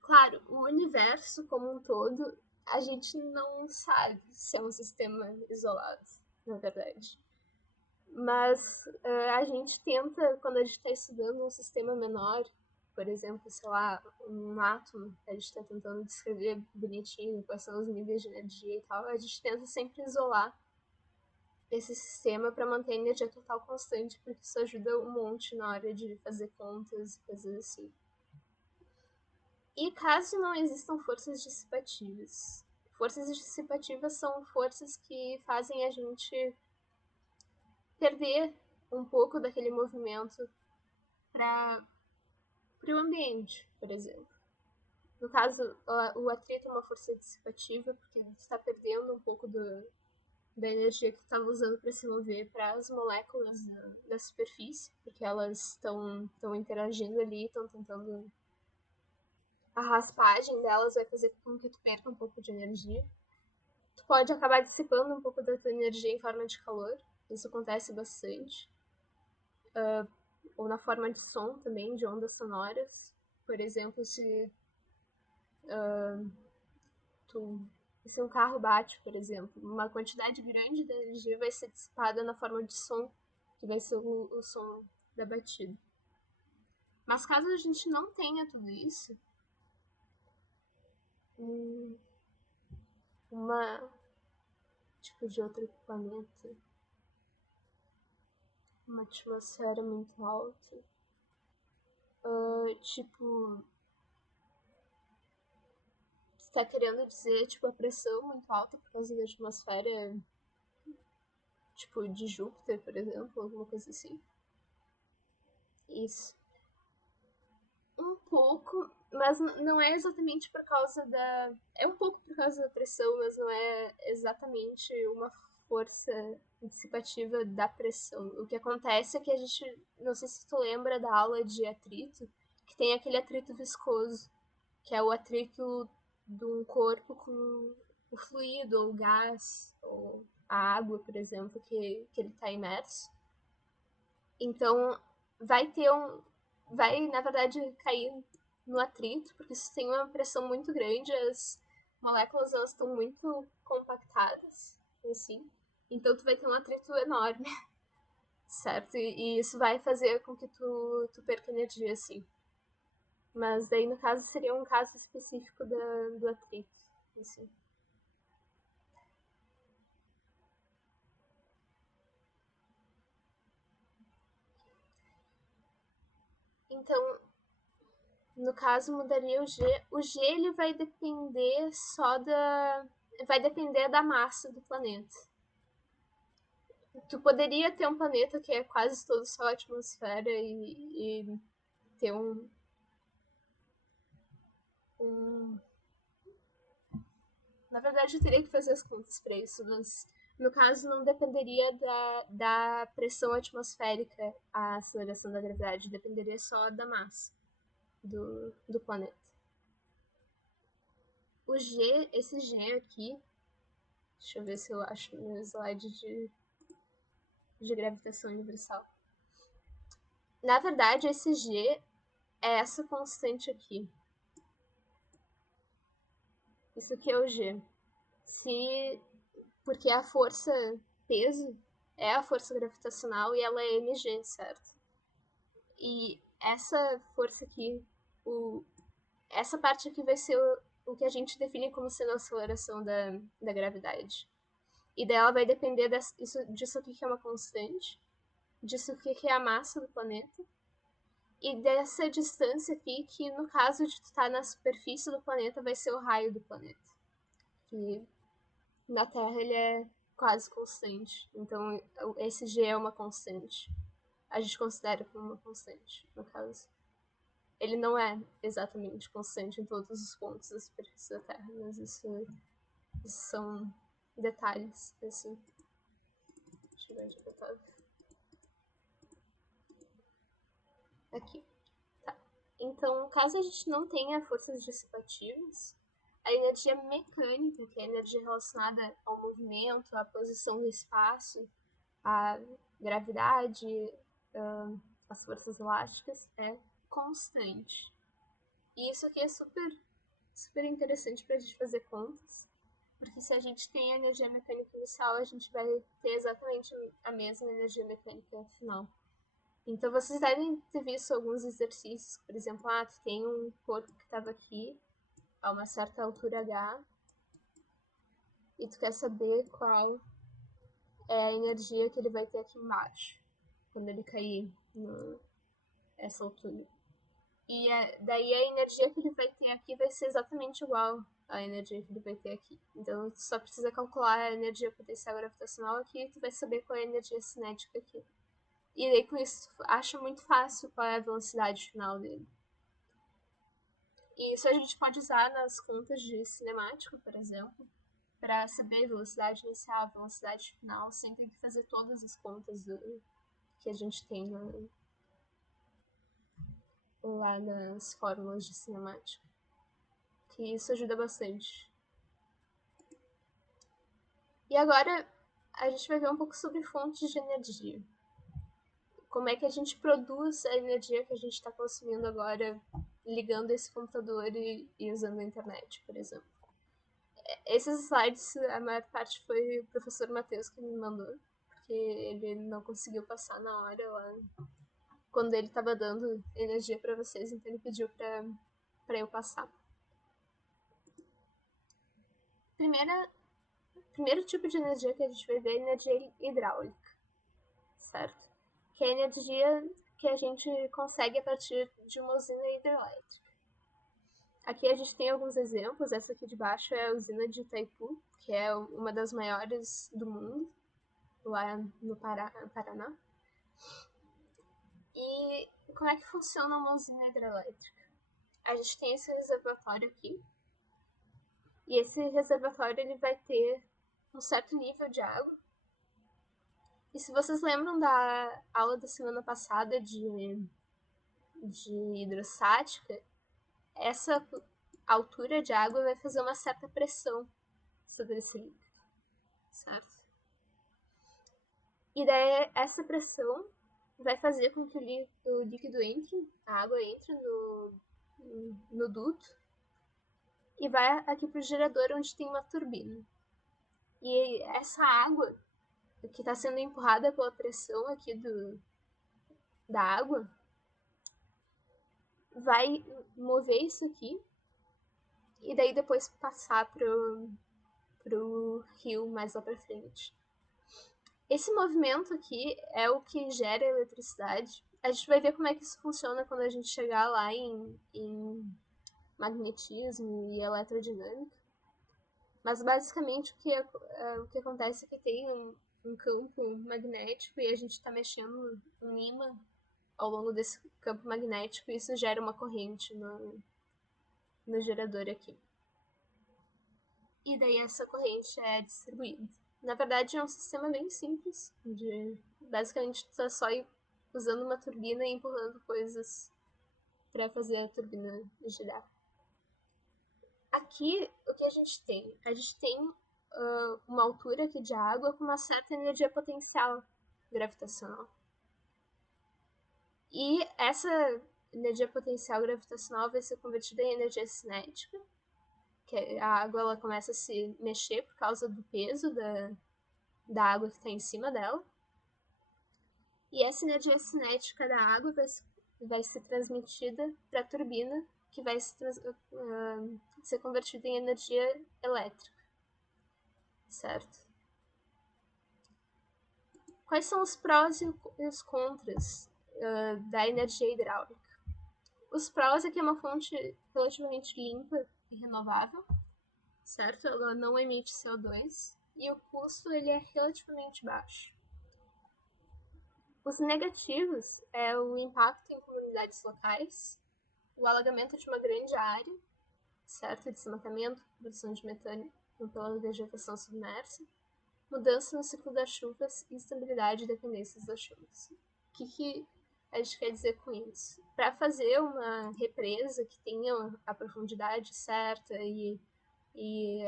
Claro, o universo como um todo, a gente não sabe se é um sistema isolado, na verdade. Mas a gente tenta, quando a gente está estudando um sistema menor, por exemplo, sei lá, um átomo, a gente está tentando descrever bonitinho quais são os níveis de energia e tal, a gente tenta sempre isolar esse sistema para manter a energia total constante, porque isso ajuda um monte na hora de fazer contas e coisas assim. E caso não existam forças dissipativas? Forças dissipativas são forças que fazem a gente perder um pouco daquele movimento para o ambiente, por exemplo. No caso, o atrito é uma força dissipativa, porque ele está perdendo um pouco da energia que estava usando para se mover para as moléculas da superfície, porque elas estão interagindo ali, estão tentando. A raspagem delas vai fazer com que tu perca um pouco de energia. Tu pode acabar dissipando um pouco da tua energia em forma de calor, isso acontece bastante. Ou na forma de som também, de ondas sonoras. Por exemplo, tu se um carro bate, por exemplo, uma quantidade grande de energia vai ser dissipada na forma de som, que vai ser o som da batida. Mas caso a gente não tenha tudo isso, uma tipo de outro planeta, uma atmosfera muito alta, tipo, você tá querendo dizer tipo a pressão muito alta por causa da atmosfera, tipo de Júpiter, por exemplo, alguma coisa assim. Isso. Um pouco, mas não é exatamente por causa da. É um pouco por causa da pressão, mas não é exatamente uma força dissipativa da pressão. O que acontece é que a gente. Não sei se tu lembra da aula de atrito, que tem aquele atrito viscoso, que é o atrito de um corpo com o fluido, ou o gás, ou a água, por exemplo, que ele está imerso. Então, vai ter um. Vai, na verdade, cair no atrito, porque se tem uma pressão muito grande, as moléculas elas estão muito compactadas em si. Então, tu vai ter um atrito enorme, certo? E isso vai fazer com que tu perca energia, assim. Mas daí, no caso, seria um caso específico do atrito, assim. Então, no caso, mudaria o G. O G ele vai depender só da. Vai depender da massa do planeta. Tu poderia ter um planeta que é quase todo só atmosfera e ter um. Na verdade, eu teria que fazer as contas para isso, mas no caso não dependeria da pressão atmosférica a aceleração da gravidade, dependeria só da massa do planeta. O G, esse G aqui, deixa eu ver se eu acho meu slide de gravitação universal. Na verdade, esse G é essa constante aqui. Isso aqui é o G. Se, porque a força peso é a força gravitacional e ela é mg, certo? E essa força aqui, essa parte aqui vai ser o que a gente define como sendo a aceleração da gravidade. E dela vai depender disso aqui que é uma constante, disso aqui que é a massa do planeta, e dessa distância aqui, que no caso de tu estar na superfície do planeta, vai ser o raio do planeta. Que na Terra ele é quase constante. Então esse G é uma constante. A gente considera como uma constante, no caso. Ele não é exatamente constante em todos os pontos da superfície da Terra, mas isso são detalhes, assim. Deixa eu ver onde eu tava. Aqui. Tá. Então, caso a gente não tenha forças dissipativas, a energia mecânica, que é a energia relacionada ao movimento, à posição do espaço, à gravidade, às forças elásticas, é constante. E isso aqui é super, super interessante para a gente fazer contas, porque se a gente tem a energia mecânica inicial, a gente vai ter exatamente a mesma energia mecânica final. Então vocês devem ter visto alguns exercícios, por exemplo, tu tem um corpo que estava aqui a uma certa altura H e tu quer saber qual é a energia que ele vai ter aqui embaixo quando ele cair nessa altura. E daí a energia que ele vai ter aqui vai ser exatamente igual à energia que ele vai ter aqui. Então tu só precisa calcular a energia potencial gravitacional aqui e tu vai saber qual é a energia cinética aqui. E daí com isso tu acha muito fácil qual é a velocidade final dele. E isso a gente pode usar nas contas de cinemática, por exemplo, para saber a velocidade inicial, a velocidade final, sem ter que fazer todas as contas que a gente tem lá nas fórmulas de cinemática. Que isso ajuda bastante. E agora a gente vai ver um pouco sobre fontes de energia. Como é que a gente produz a energia que a gente está consumindo agora ligando esse computador e usando a internet, por exemplo. Esses slides, a maior parte foi o professor Matheus que me mandou, porque ele não conseguiu passar na hora lá, quando ele estava dando energia para vocês, então ele pediu para eu passar. Primeiro tipo de energia que a gente vai ver é energia hidráulica, certo? Que é a energia que a gente consegue a partir de uma usina hidrelétrica. Aqui a gente tem alguns exemplos. Essa aqui de baixo é a usina de Itaipu, que é uma das maiores do mundo, lá no Paraná. E como é que funciona uma usina hidrelétrica? A gente tem esse reservatório aqui, e esse reservatório ele vai ter um certo nível de água. E se vocês lembram da aula da semana passada de hidrostática, essa altura de água vai fazer uma certa pressão sobre esse líquido, certo? E daí essa pressão vai fazer com que o líquido entre, a água entre no duto e vai aqui para o gerador onde tem uma turbina. E essa água que está sendo empurrada pela pressão aqui da água vai mover isso aqui e daí depois passar pro rio mais lá para frente. Esse movimento aqui é o que gera a eletricidade. A gente vai ver como é que isso funciona quando a gente chegar lá em magnetismo e eletrodinâmica. Mas basicamente o que acontece é que tem um campo magnético e a gente está mexendo um ímã ao longo desse campo magnético e isso gera uma corrente no gerador aqui. E daí essa corrente é distribuída. Na verdade é um sistema bem simples, basicamente tu tá só usando uma turbina e empurrando coisas para fazer a turbina girar. Aqui o que a gente tem? A gente tem uma altura aqui de água com uma certa energia potencial gravitacional. E essa energia potencial gravitacional vai ser convertida em energia cinética, que a água ela começa a se mexer por causa do peso da água que está em cima dela. E essa energia cinética da água vai ser transmitida para a turbina, que vai ser convertida em energia elétrica, certo? Quais são os prós e os contras da energia hidráulica? Os prós é que é uma fonte relativamente limpa e renovável, certo? Ela não emite CO2 e o custo ele é relativamente baixo. Os negativos é o impacto em comunidades locais, o alagamento de uma grande área, certo? Desmatamento, produção de metano pela vegetação submersa, mudança no ciclo das chuvas e instabilidade e dependência das chuvas. O que a gente quer dizer com isso? Para fazer uma represa que tenha a profundidade certa e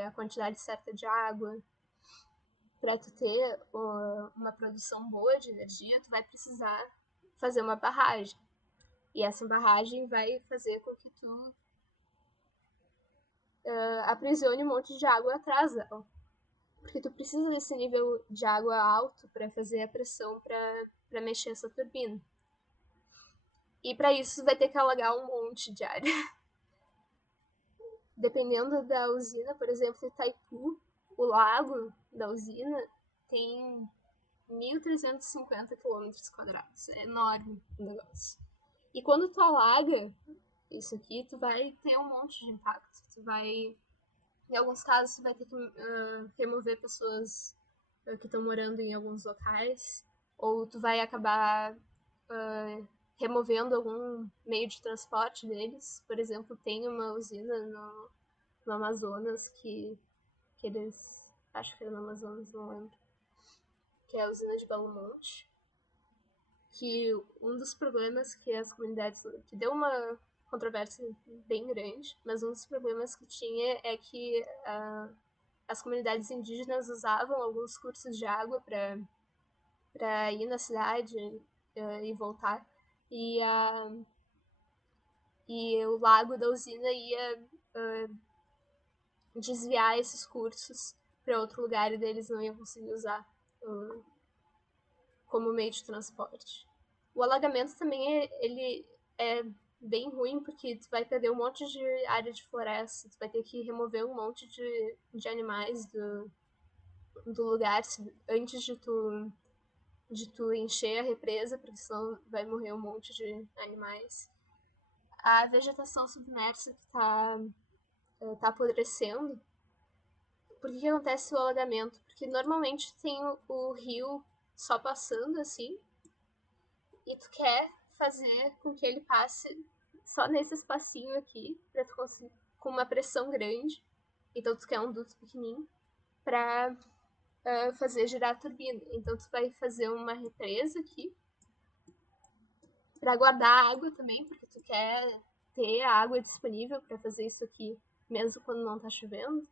a quantidade certa de água, para tu ter uma produção boa de energia, tu vai precisar fazer uma barragem. E essa barragem vai fazer com que tu aprisione um monte de água atrás dela. Porque tu precisa desse nível de água alto para fazer a pressão para mexer essa turbina. E para isso vai ter que alagar um monte de área. Dependendo da usina, por exemplo, Itaipu, o lago da usina tem 1.350 quilômetros quadrados. É enorme o negócio. E quando tu alaga isso aqui, tu vai ter um monte de impacto. Tu vai, em alguns casos, tu vai ter que remover pessoas que estão morando em alguns locais, ou tu vai acabar removendo algum meio de transporte deles. Por exemplo, tem uma usina no Amazonas que eles. Acho que era no Amazonas, não lembro. Que é a usina de Belo Monte. Que um dos problemas que as comunidades. Que deu uma controvérsia bem grande, mas um dos problemas que tinha é que as comunidades indígenas usavam alguns cursos de água para ir na cidade e voltar. E, e o lago da usina ia desviar esses cursos para outro lugar e deles não iam conseguir usar como meio de transporte. O alagamento também ele é bem ruim porque tu vai perder um monte de área de floresta, tu vai ter que remover um monte de animais do lugar antes de tu encher a represa, porque senão vai morrer um monte de animais. A vegetação submersa que tá apodrecendo. Por que acontece o alagamento? Porque normalmente tem o rio só passando assim, e tu quer fazer com que ele passe só nesse espacinho aqui, pra tu conseguir, com uma pressão grande. Então tu quer um duto pequenininho pra fazer girar a turbina. Então tu vai fazer uma represa aqui pra guardar água também, porque tu quer ter a água disponível pra fazer isso aqui, mesmo quando não tá chovendo.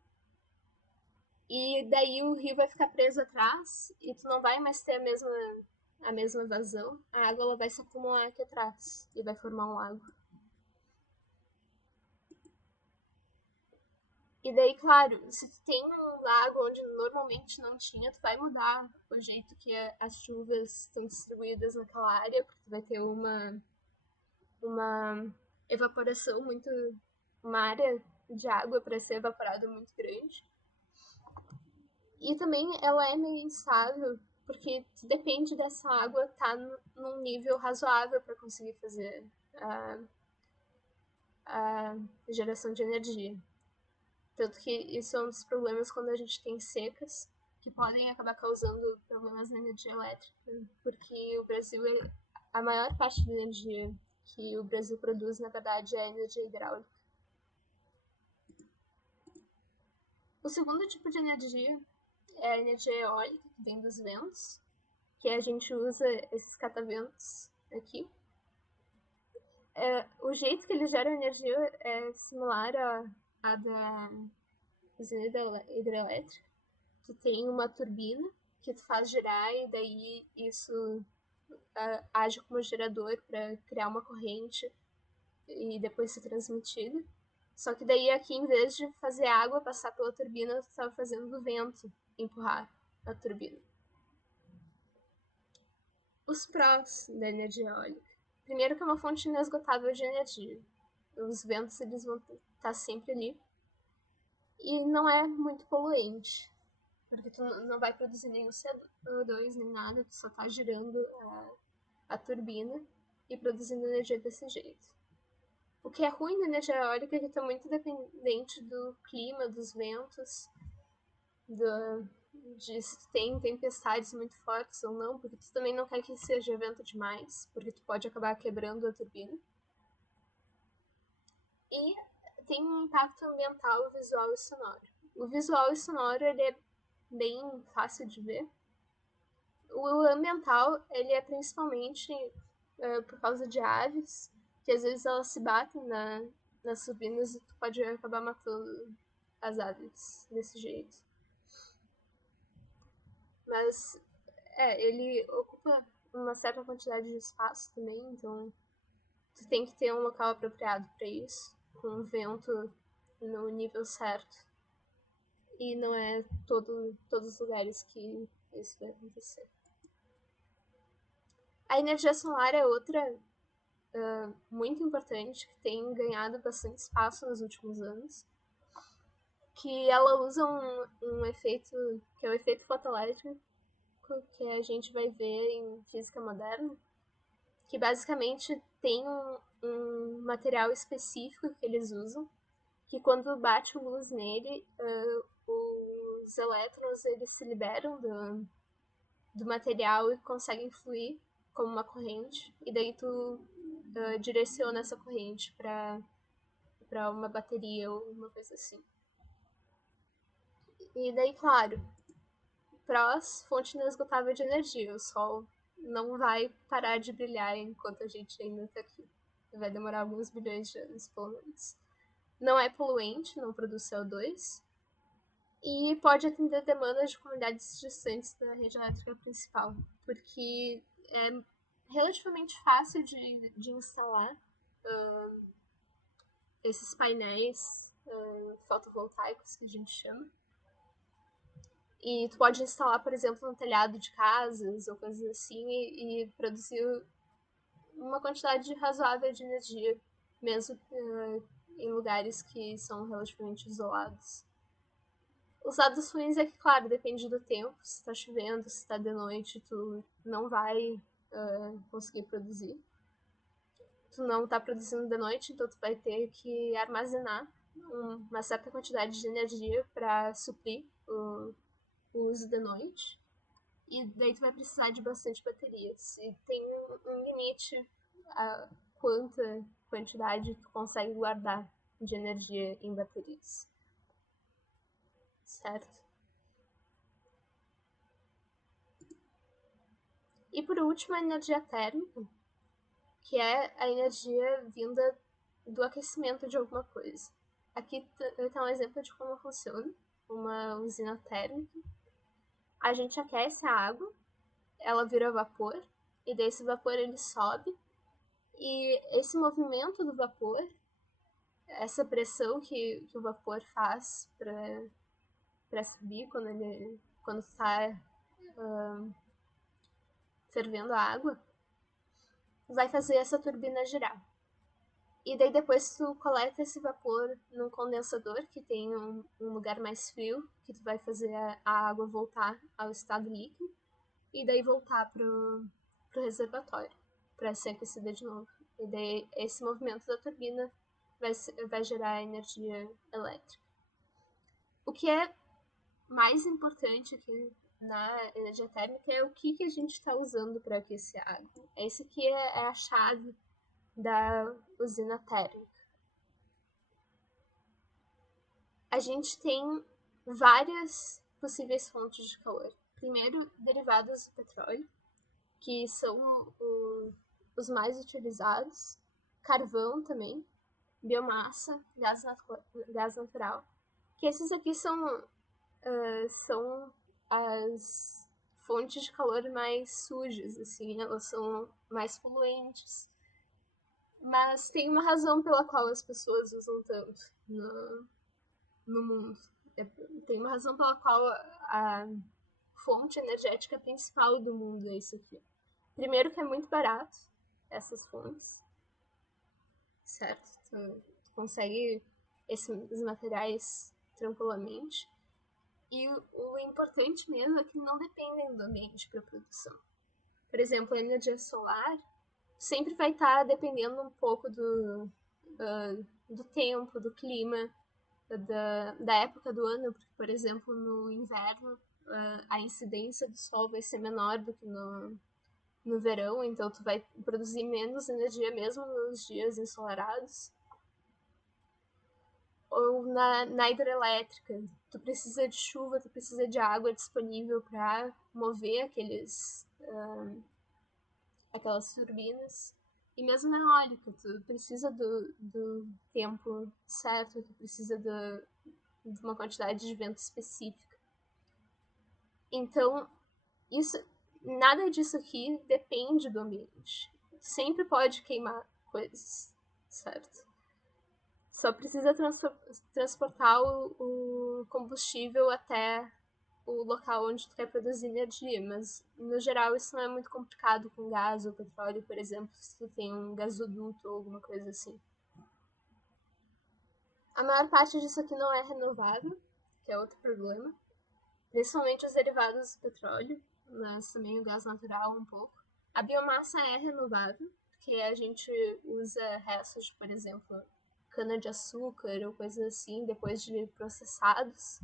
E daí o rio vai ficar preso atrás e tu não vai mais ter a mesma vazão. A água ela vai se acumular aqui atrás e vai formar um lago. E daí, claro, se tu tem um lago onde normalmente não tinha, tu vai mudar o jeito que as chuvas estão distribuídas naquela área, porque tu vai ter uma evaporação muito. Uma área de água para ser evaporada muito grande. E também ela é meio instável, porque depende dessa água estar num nível razoável para conseguir fazer a, a geração de energia. Tanto que isso é um dos problemas quando a gente tem secas, que podem acabar causando problemas na energia elétrica, porque o Brasil, a maior parte da energia que o Brasil produz, na verdade, é energia hidráulica. O segundo tipo de energia é a energia eólica, que vem dos ventos, que a gente usa esses cataventos aqui. O jeito que eles geram energia é similar à da usina hidrelétrica. Tu tem uma turbina que tu faz girar e daí isso age como gerador para criar uma corrente e depois ser transmitida. Só que daí aqui, em vez de fazer água passar pela turbina, tu estava fazendo o vento empurrar a turbina. Os prós da energia eólica. Primeiro que é uma fonte inesgotável de energia. Os ventos eles vão estar sempre ali. E não é muito poluente, porque tu não vai produzir nenhum CO2 nem nada, tu só está girando a turbina e produzindo energia desse jeito. O que é ruim da energia eólica é que está muito dependente do clima, dos ventos, de se tem tempestades muito fortes ou não, porque tu também não quer que seja vento demais, porque tu pode acabar quebrando a turbina. E tem um impacto ambiental, visual e sonoro. O visual e sonoro ele é bem fácil de ver. O ambiental ele é principalmente por causa de aves, que às vezes elas se batem nas turbinas e tu pode acabar matando as aves desse jeito. Mas ele ocupa uma certa quantidade de espaço também, então tu tem que ter um local apropriado para isso, com vento no nível certo. E não é todos os lugares que isso vai acontecer. A energia solar é outra muito importante, que tem ganhado bastante espaço nos últimos anos, que ela usa um efeito, que é o efeito fotoelétrico, que a gente vai ver em física moderna, que basicamente tem um material específico que eles usam, que quando bate luz nele, os elétrons eles se liberam do material e conseguem fluir como uma corrente, e daí tu direciona essa corrente para uma bateria ou uma coisa assim. E daí, claro, prós, fonte inesgotável de energia. O sol não vai parar de brilhar enquanto a gente ainda está aqui. Vai demorar alguns bilhões de anos, pelo menos. Não é poluente, não produz CO2. E pode atender demandas de comunidades distantes da rede elétrica principal, porque é relativamente fácil de instalar esses painéis fotovoltaicos que a gente chama. E tu pode instalar, por exemplo, no telhado de casas ou coisas assim e produzir uma quantidade razoável de energia, mesmo em lugares que são relativamente isolados. Os lados ruins é que, claro, depende do tempo. Se tá chovendo, se tá de noite, tu não vai conseguir produzir. Tu não tá produzindo de noite, então tu vai ter que armazenar uma certa quantidade de energia para suprir o uso de noite. E daí tu vai precisar de bastante baterias. E tem um limite a quanta quantidade tu consegue guardar de energia em baterias. Certo? E por último, a energia térmica, que é a energia vinda do aquecimento de alguma coisa. Aqui está um exemplo de como funciona uma usina térmica. A gente aquece a água, ela vira vapor, e desse vapor ele sobe, e esse movimento do vapor, essa pressão que o vapor faz para subir quando está fervendo a água, vai fazer essa turbina girar. E daí depois tu coleta esse vapor num condensador, que tem um lugar mais frio, que tu vai fazer a água voltar ao estado líquido, e daí voltar pro reservatório, para ser aquecida de novo. E daí esse movimento da turbina vai gerar energia elétrica. O que é mais importante aqui na energia térmica é o que a gente está usando para aquecer a água. Esse aqui é a chave da usina térmica. A gente tem várias possíveis fontes de calor. Primeiro, derivados do petróleo, que são os mais utilizados. Carvão também, biomassa, gás natural. Que esses aqui são as fontes de calor mais sujas, assim, elas são mais poluentes. Mas tem uma razão pela qual as pessoas usam tanto no mundo. Tem uma razão pela qual a fonte energética principal do mundo é isso aqui. Primeiro que é muito barato, essas fontes, certo? Tu consegue esses materiais tranquilamente. E o importante mesmo é que não dependem do ambiente para produção. Por exemplo, a energia solar sempre vai estar dependendo um pouco do tempo, do clima, da época do ano, porque, por exemplo, no inverno a incidência do sol vai ser menor do que no verão, então tu vai produzir menos energia mesmo nos dias ensolarados. Ou na hidrelétrica, tu precisa de chuva, tu precisa de água disponível para mover aquelas turbinas. E mesmo na eólica, tu precisa do tempo certo, tu precisa de uma quantidade de vento específica. Então, nada disso aqui depende do ambiente. Sempre pode queimar coisas, certo? Só precisa transportar o combustível até o local onde tu quer produzir energia, mas no geral isso não é muito complicado com gás ou petróleo, por exemplo, se tu tem um gasoduto ou alguma coisa assim. A maior parte disso aqui não é renovável, que é outro problema, principalmente os derivados do petróleo, mas também o gás natural um pouco. A biomassa é renovável, porque a gente usa restos de, por exemplo, cana-de-açúcar ou coisas assim, depois de processados.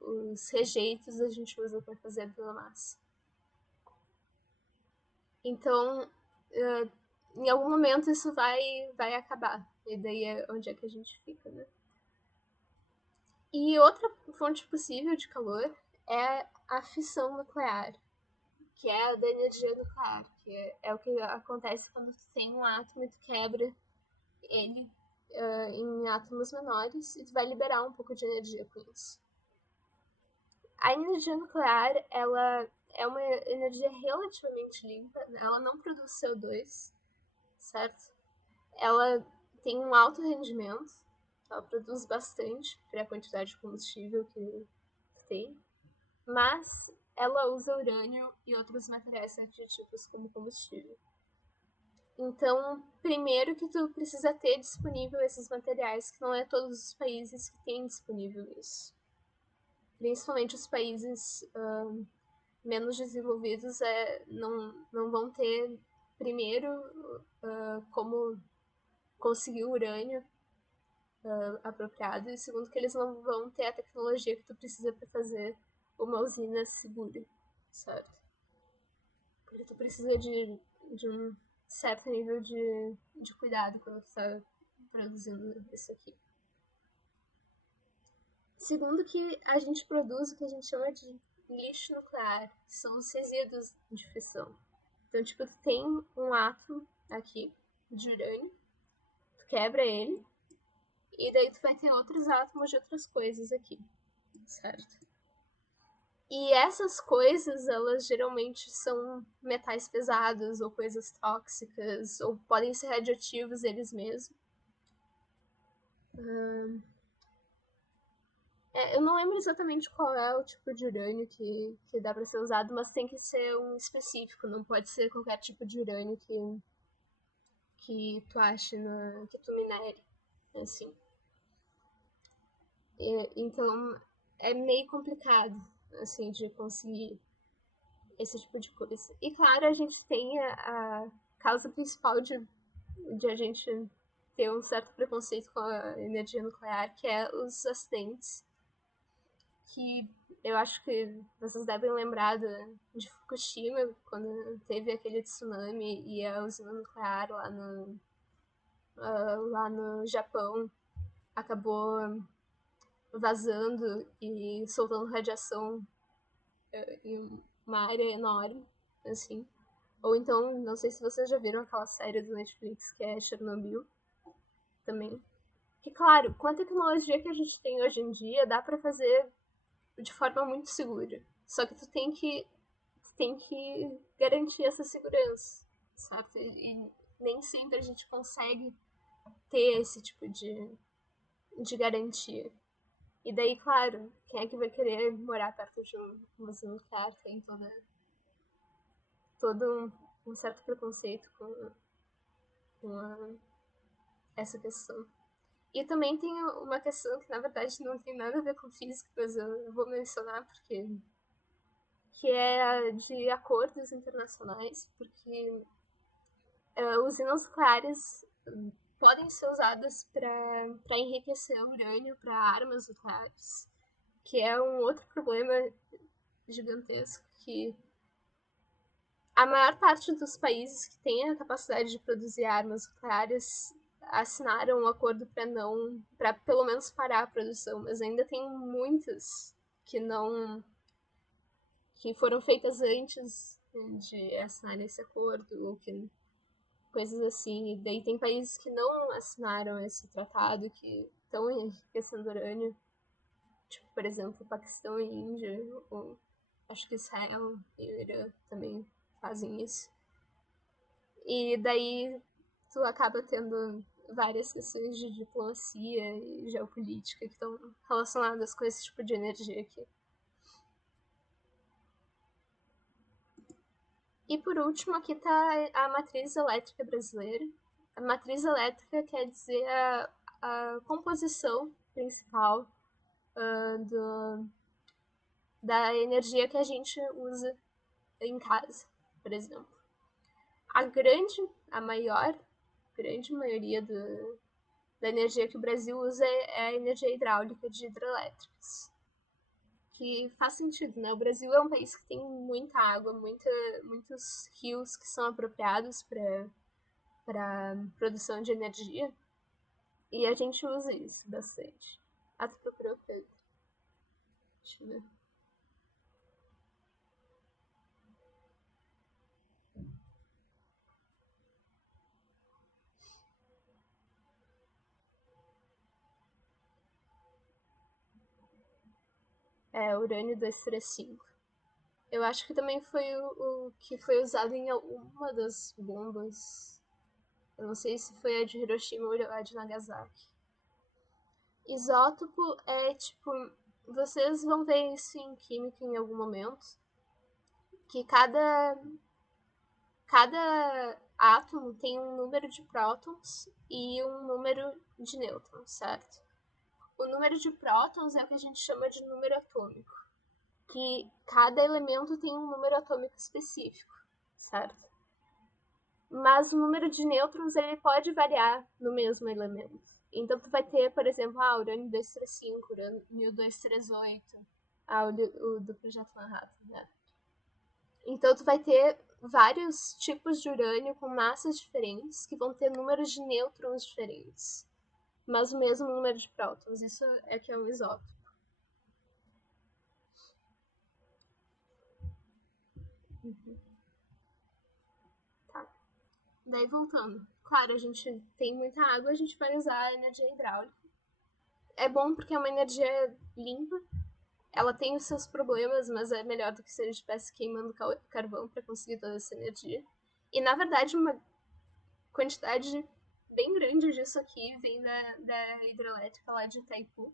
Os rejeitos a gente usa para fazer biomassa. Então, em algum momento isso vai acabar. E daí é onde é que a gente fica, né? E outra fonte possível de calor é a fissão nuclear, que é a da energia nuclear, que é o que acontece quando tu tem um átomo e tu quebra ele em átomos menores e tu vai liberar um pouco de energia com isso. A energia nuclear, ela é uma energia relativamente limpa, ela não produz CO2, certo? Ela tem um alto rendimento, ela produz bastante para a quantidade de combustível que tem, mas ela usa urânio e outros materiais radioativos como combustível. Então, primeiro que tu precisa ter disponível esses materiais, que não é todos os países que têm disponível isso. Principalmente os países menos desenvolvidos não vão ter, primeiro, como conseguir o urânio apropriado, e segundo, que eles não vão ter a tecnologia que tu precisa para fazer uma usina segura, certo? Porque tu precisa de um certo nível de cuidado quando tu está produzindo isso aqui. Segundo, que a gente produz o que a gente chama de lixo nuclear, que são os resíduos de fissão. Então, tipo, tu tem um átomo aqui de urânio, tu quebra ele, e daí tu vai ter outros átomos de outras coisas aqui, certo? E essas coisas, elas geralmente são metais pesados, ou coisas tóxicas, ou podem ser radioativos eles mesmos. Eu não lembro exatamente qual é o tipo de urânio que dá para ser usado, mas tem que ser um específico, não pode ser qualquer tipo de urânio que tu ache, que tu minere, assim. Então, é meio complicado, assim, de conseguir esse tipo de coisa. E, claro, a gente tem a causa principal de a gente ter um certo preconceito com a energia nuclear, que é os acidentes, que eu acho que vocês devem lembrar de Fukushima, quando teve aquele tsunami e a usina nuclear lá no Japão acabou vazando e soltando radiação em uma área enorme, assim. Ou então, não sei se vocês já viram aquela série do Netflix que é Chernobyl também. Que, claro, com a tecnologia que a gente tem hoje em dia, dá para fazer de forma muito segura. Só que tu tem que garantir essa segurança, certo? E nem sempre a gente consegue ter esse tipo de garantia. E daí, claro, quem é que vai querer morar perto de uma usina nuclear? Tem todo um certo preconceito com essa questão. E também tem uma questão que, na verdade, não tem nada a ver com física, mas eu vou mencionar porque que é a de acordos internacionais, porque usinas nucleares podem ser usadas para enriquecer urânio para armas nucleares, que é um outro problema gigantesco, que a maior parte dos países que têm a capacidade de produzir armas nucleares assinaram um acordo para pelo menos parar a produção, mas ainda tem muitas que não, que foram feitas antes de assinar esse acordo, ou que coisas assim. E daí tem países que não assinaram esse tratado, que estão enriquecendo urânio, tipo, por exemplo, Paquistão e Índia, ou acho que Israel e Irã também fazem isso. E daí tu acaba tendo várias questões de diplomacia e geopolítica que estão relacionadas com esse tipo de energia aqui. E por último, aqui está a matriz elétrica brasileira. A matriz elétrica quer dizer a composição principal do, da energia que a gente usa em casa, por exemplo. A grande maioria da energia que o Brasil usa é a energia hidráulica de hidrelétricas. Que faz sentido, né? O Brasil é um país que tem muita água, muitos rios que são apropriados para produção de energia. E a gente usa isso bastante. Ah, tu procurou, Pedro? Deixa eu ver. É, urânio 235. Eu acho que também foi o que foi usado em alguma das bombas. Eu não sei se foi a de Hiroshima ou a de Nagasaki. Isótopo é tipo. Vocês vão ver isso em química em algum momento. Que cada átomo tem um número de prótons e um número de nêutrons, certo? O número de prótons é o que a gente chama de número atômico, que cada elemento tem um número atômico específico, certo? Mas o número de nêutrons ele pode variar no mesmo elemento. Então tu vai ter, por exemplo, urânio 235, urânio 238, o do projeto Manhattan, né? Então tu vai ter vários tipos de urânio com massas diferentes que vão ter números de nêutrons diferentes, mas o mesmo número de prótons. Isso é que é um isótopo. Uhum. Tá. Daí voltando. Claro, a gente tem muita água, a gente vai usar a energia hidráulica. É bom porque é uma energia limpa. Ela tem os seus problemas, mas é melhor do que se a gente estivesse queimando carvão para conseguir toda essa energia. E na verdade, uma quantidade bem grande disso aqui vem da hidrelétrica lá de Itaipu,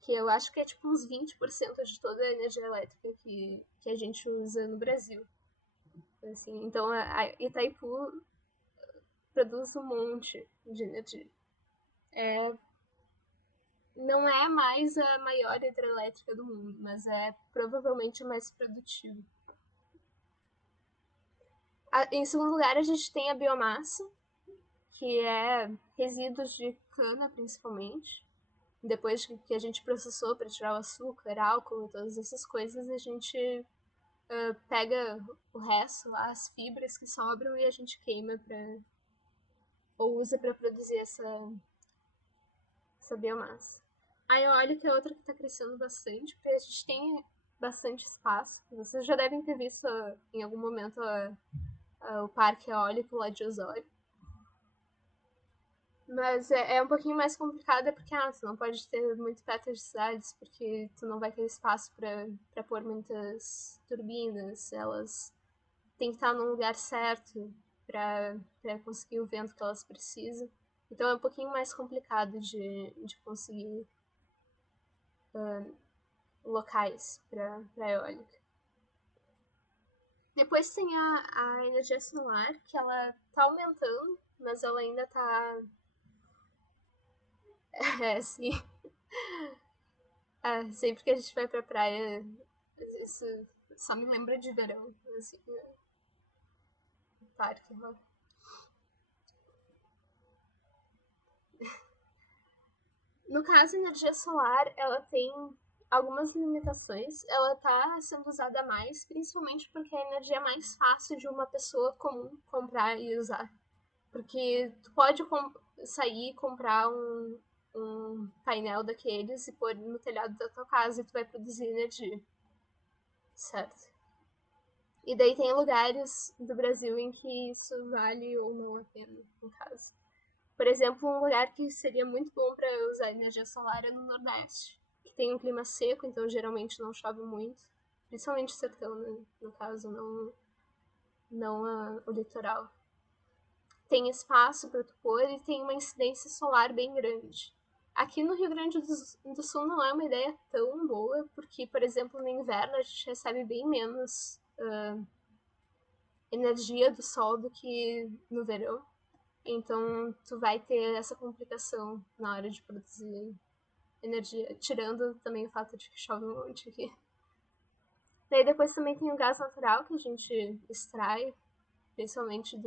que eu acho que é tipo uns 20% de toda a energia elétrica que a gente usa no Brasil. Assim, então a Itaipu produz um monte de energia. É, não é mais a maior hidrelétrica do mundo, mas é provavelmente a mais produtiva. Em segundo lugar, a gente tem a biomassa, que é resíduos de cana, principalmente. Depois que a gente processou para tirar o açúcar, álcool e todas essas coisas, a gente pega o resto lá, as fibras que sobram e a gente queima ou usa para produzir essa biomassa. A eólica é outra que está crescendo bastante, porque a gente tem bastante espaço. Vocês já devem ter visto em algum momento o parque eólico lá de Osório. Mas é um pouquinho mais complicada porque tu não pode ter muito perto de cidades, porque tu não vai ter espaço para pôr muitas turbinas. Elas têm que estar num lugar certo para conseguir o vento que elas precisam. Então é um pouquinho mais complicado de conseguir locais para eólica. Depois tem a energia solar, que ela tá aumentando, mas ela ainda tá. É, sim. Sempre que a gente vai pra praia, isso só me lembra de verão, assim, parque. No caso, a energia solar, ela tem algumas limitações. Ela está sendo usada mais, principalmente porque é a energia mais fácil de uma pessoa comum comprar e usar. Porque tu pode sair e comprar um painel daqueles e pôr no telhado da tua casa e tu vai produzir energia, certo? E daí tem lugares do Brasil em que isso vale ou não a pena, no caso. Por exemplo, um lugar que seria muito bom para usar energia solar é no Nordeste, que tem um clima seco, então geralmente não chove muito, principalmente o sertão, né? No caso, não o litoral. Tem espaço para tu pôr e tem uma incidência solar bem grande. Aqui no Rio Grande do Sul não é uma ideia tão boa, porque, por exemplo, no inverno a gente recebe bem menos energia do sol do que no verão. Então, tu vai ter essa complicação na hora de produzir energia, tirando também o fato de que chove um monte aqui. Daí depois também tem o gás natural que a gente extrai, principalmente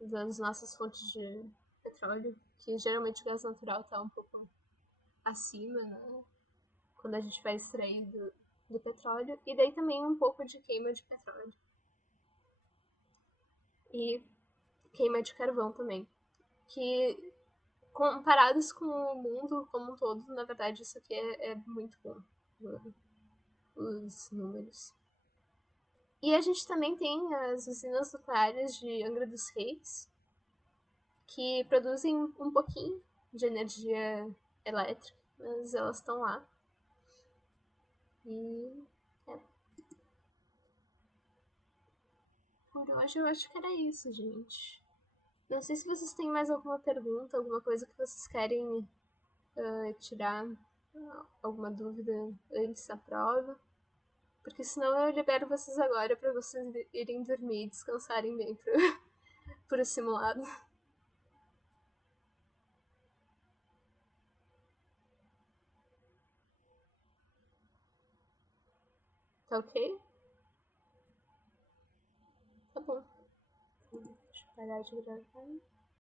das nossas fontes de petróleo, que geralmente o gás natural está um pouco acima, né? Quando a gente vai extrair do petróleo. E daí também um pouco de queima de petróleo. E queima de carvão também. Que comparados com o mundo como um todo, na verdade isso aqui é muito bom, os números. E a gente também tem as usinas nucleares de Angra dos Reis, que produzem um pouquinho de energia elétrica, mas elas estão lá. E é. Por hoje eu acho que era isso, gente. Não sei se vocês têm mais alguma pergunta, alguma coisa que vocês querem tirar, alguma dúvida antes da prova. Porque senão eu libero vocês agora para vocês irem dormir e descansarem bem pro simulado. Tá ok? Tá bom. Deixa eu parar de gravar.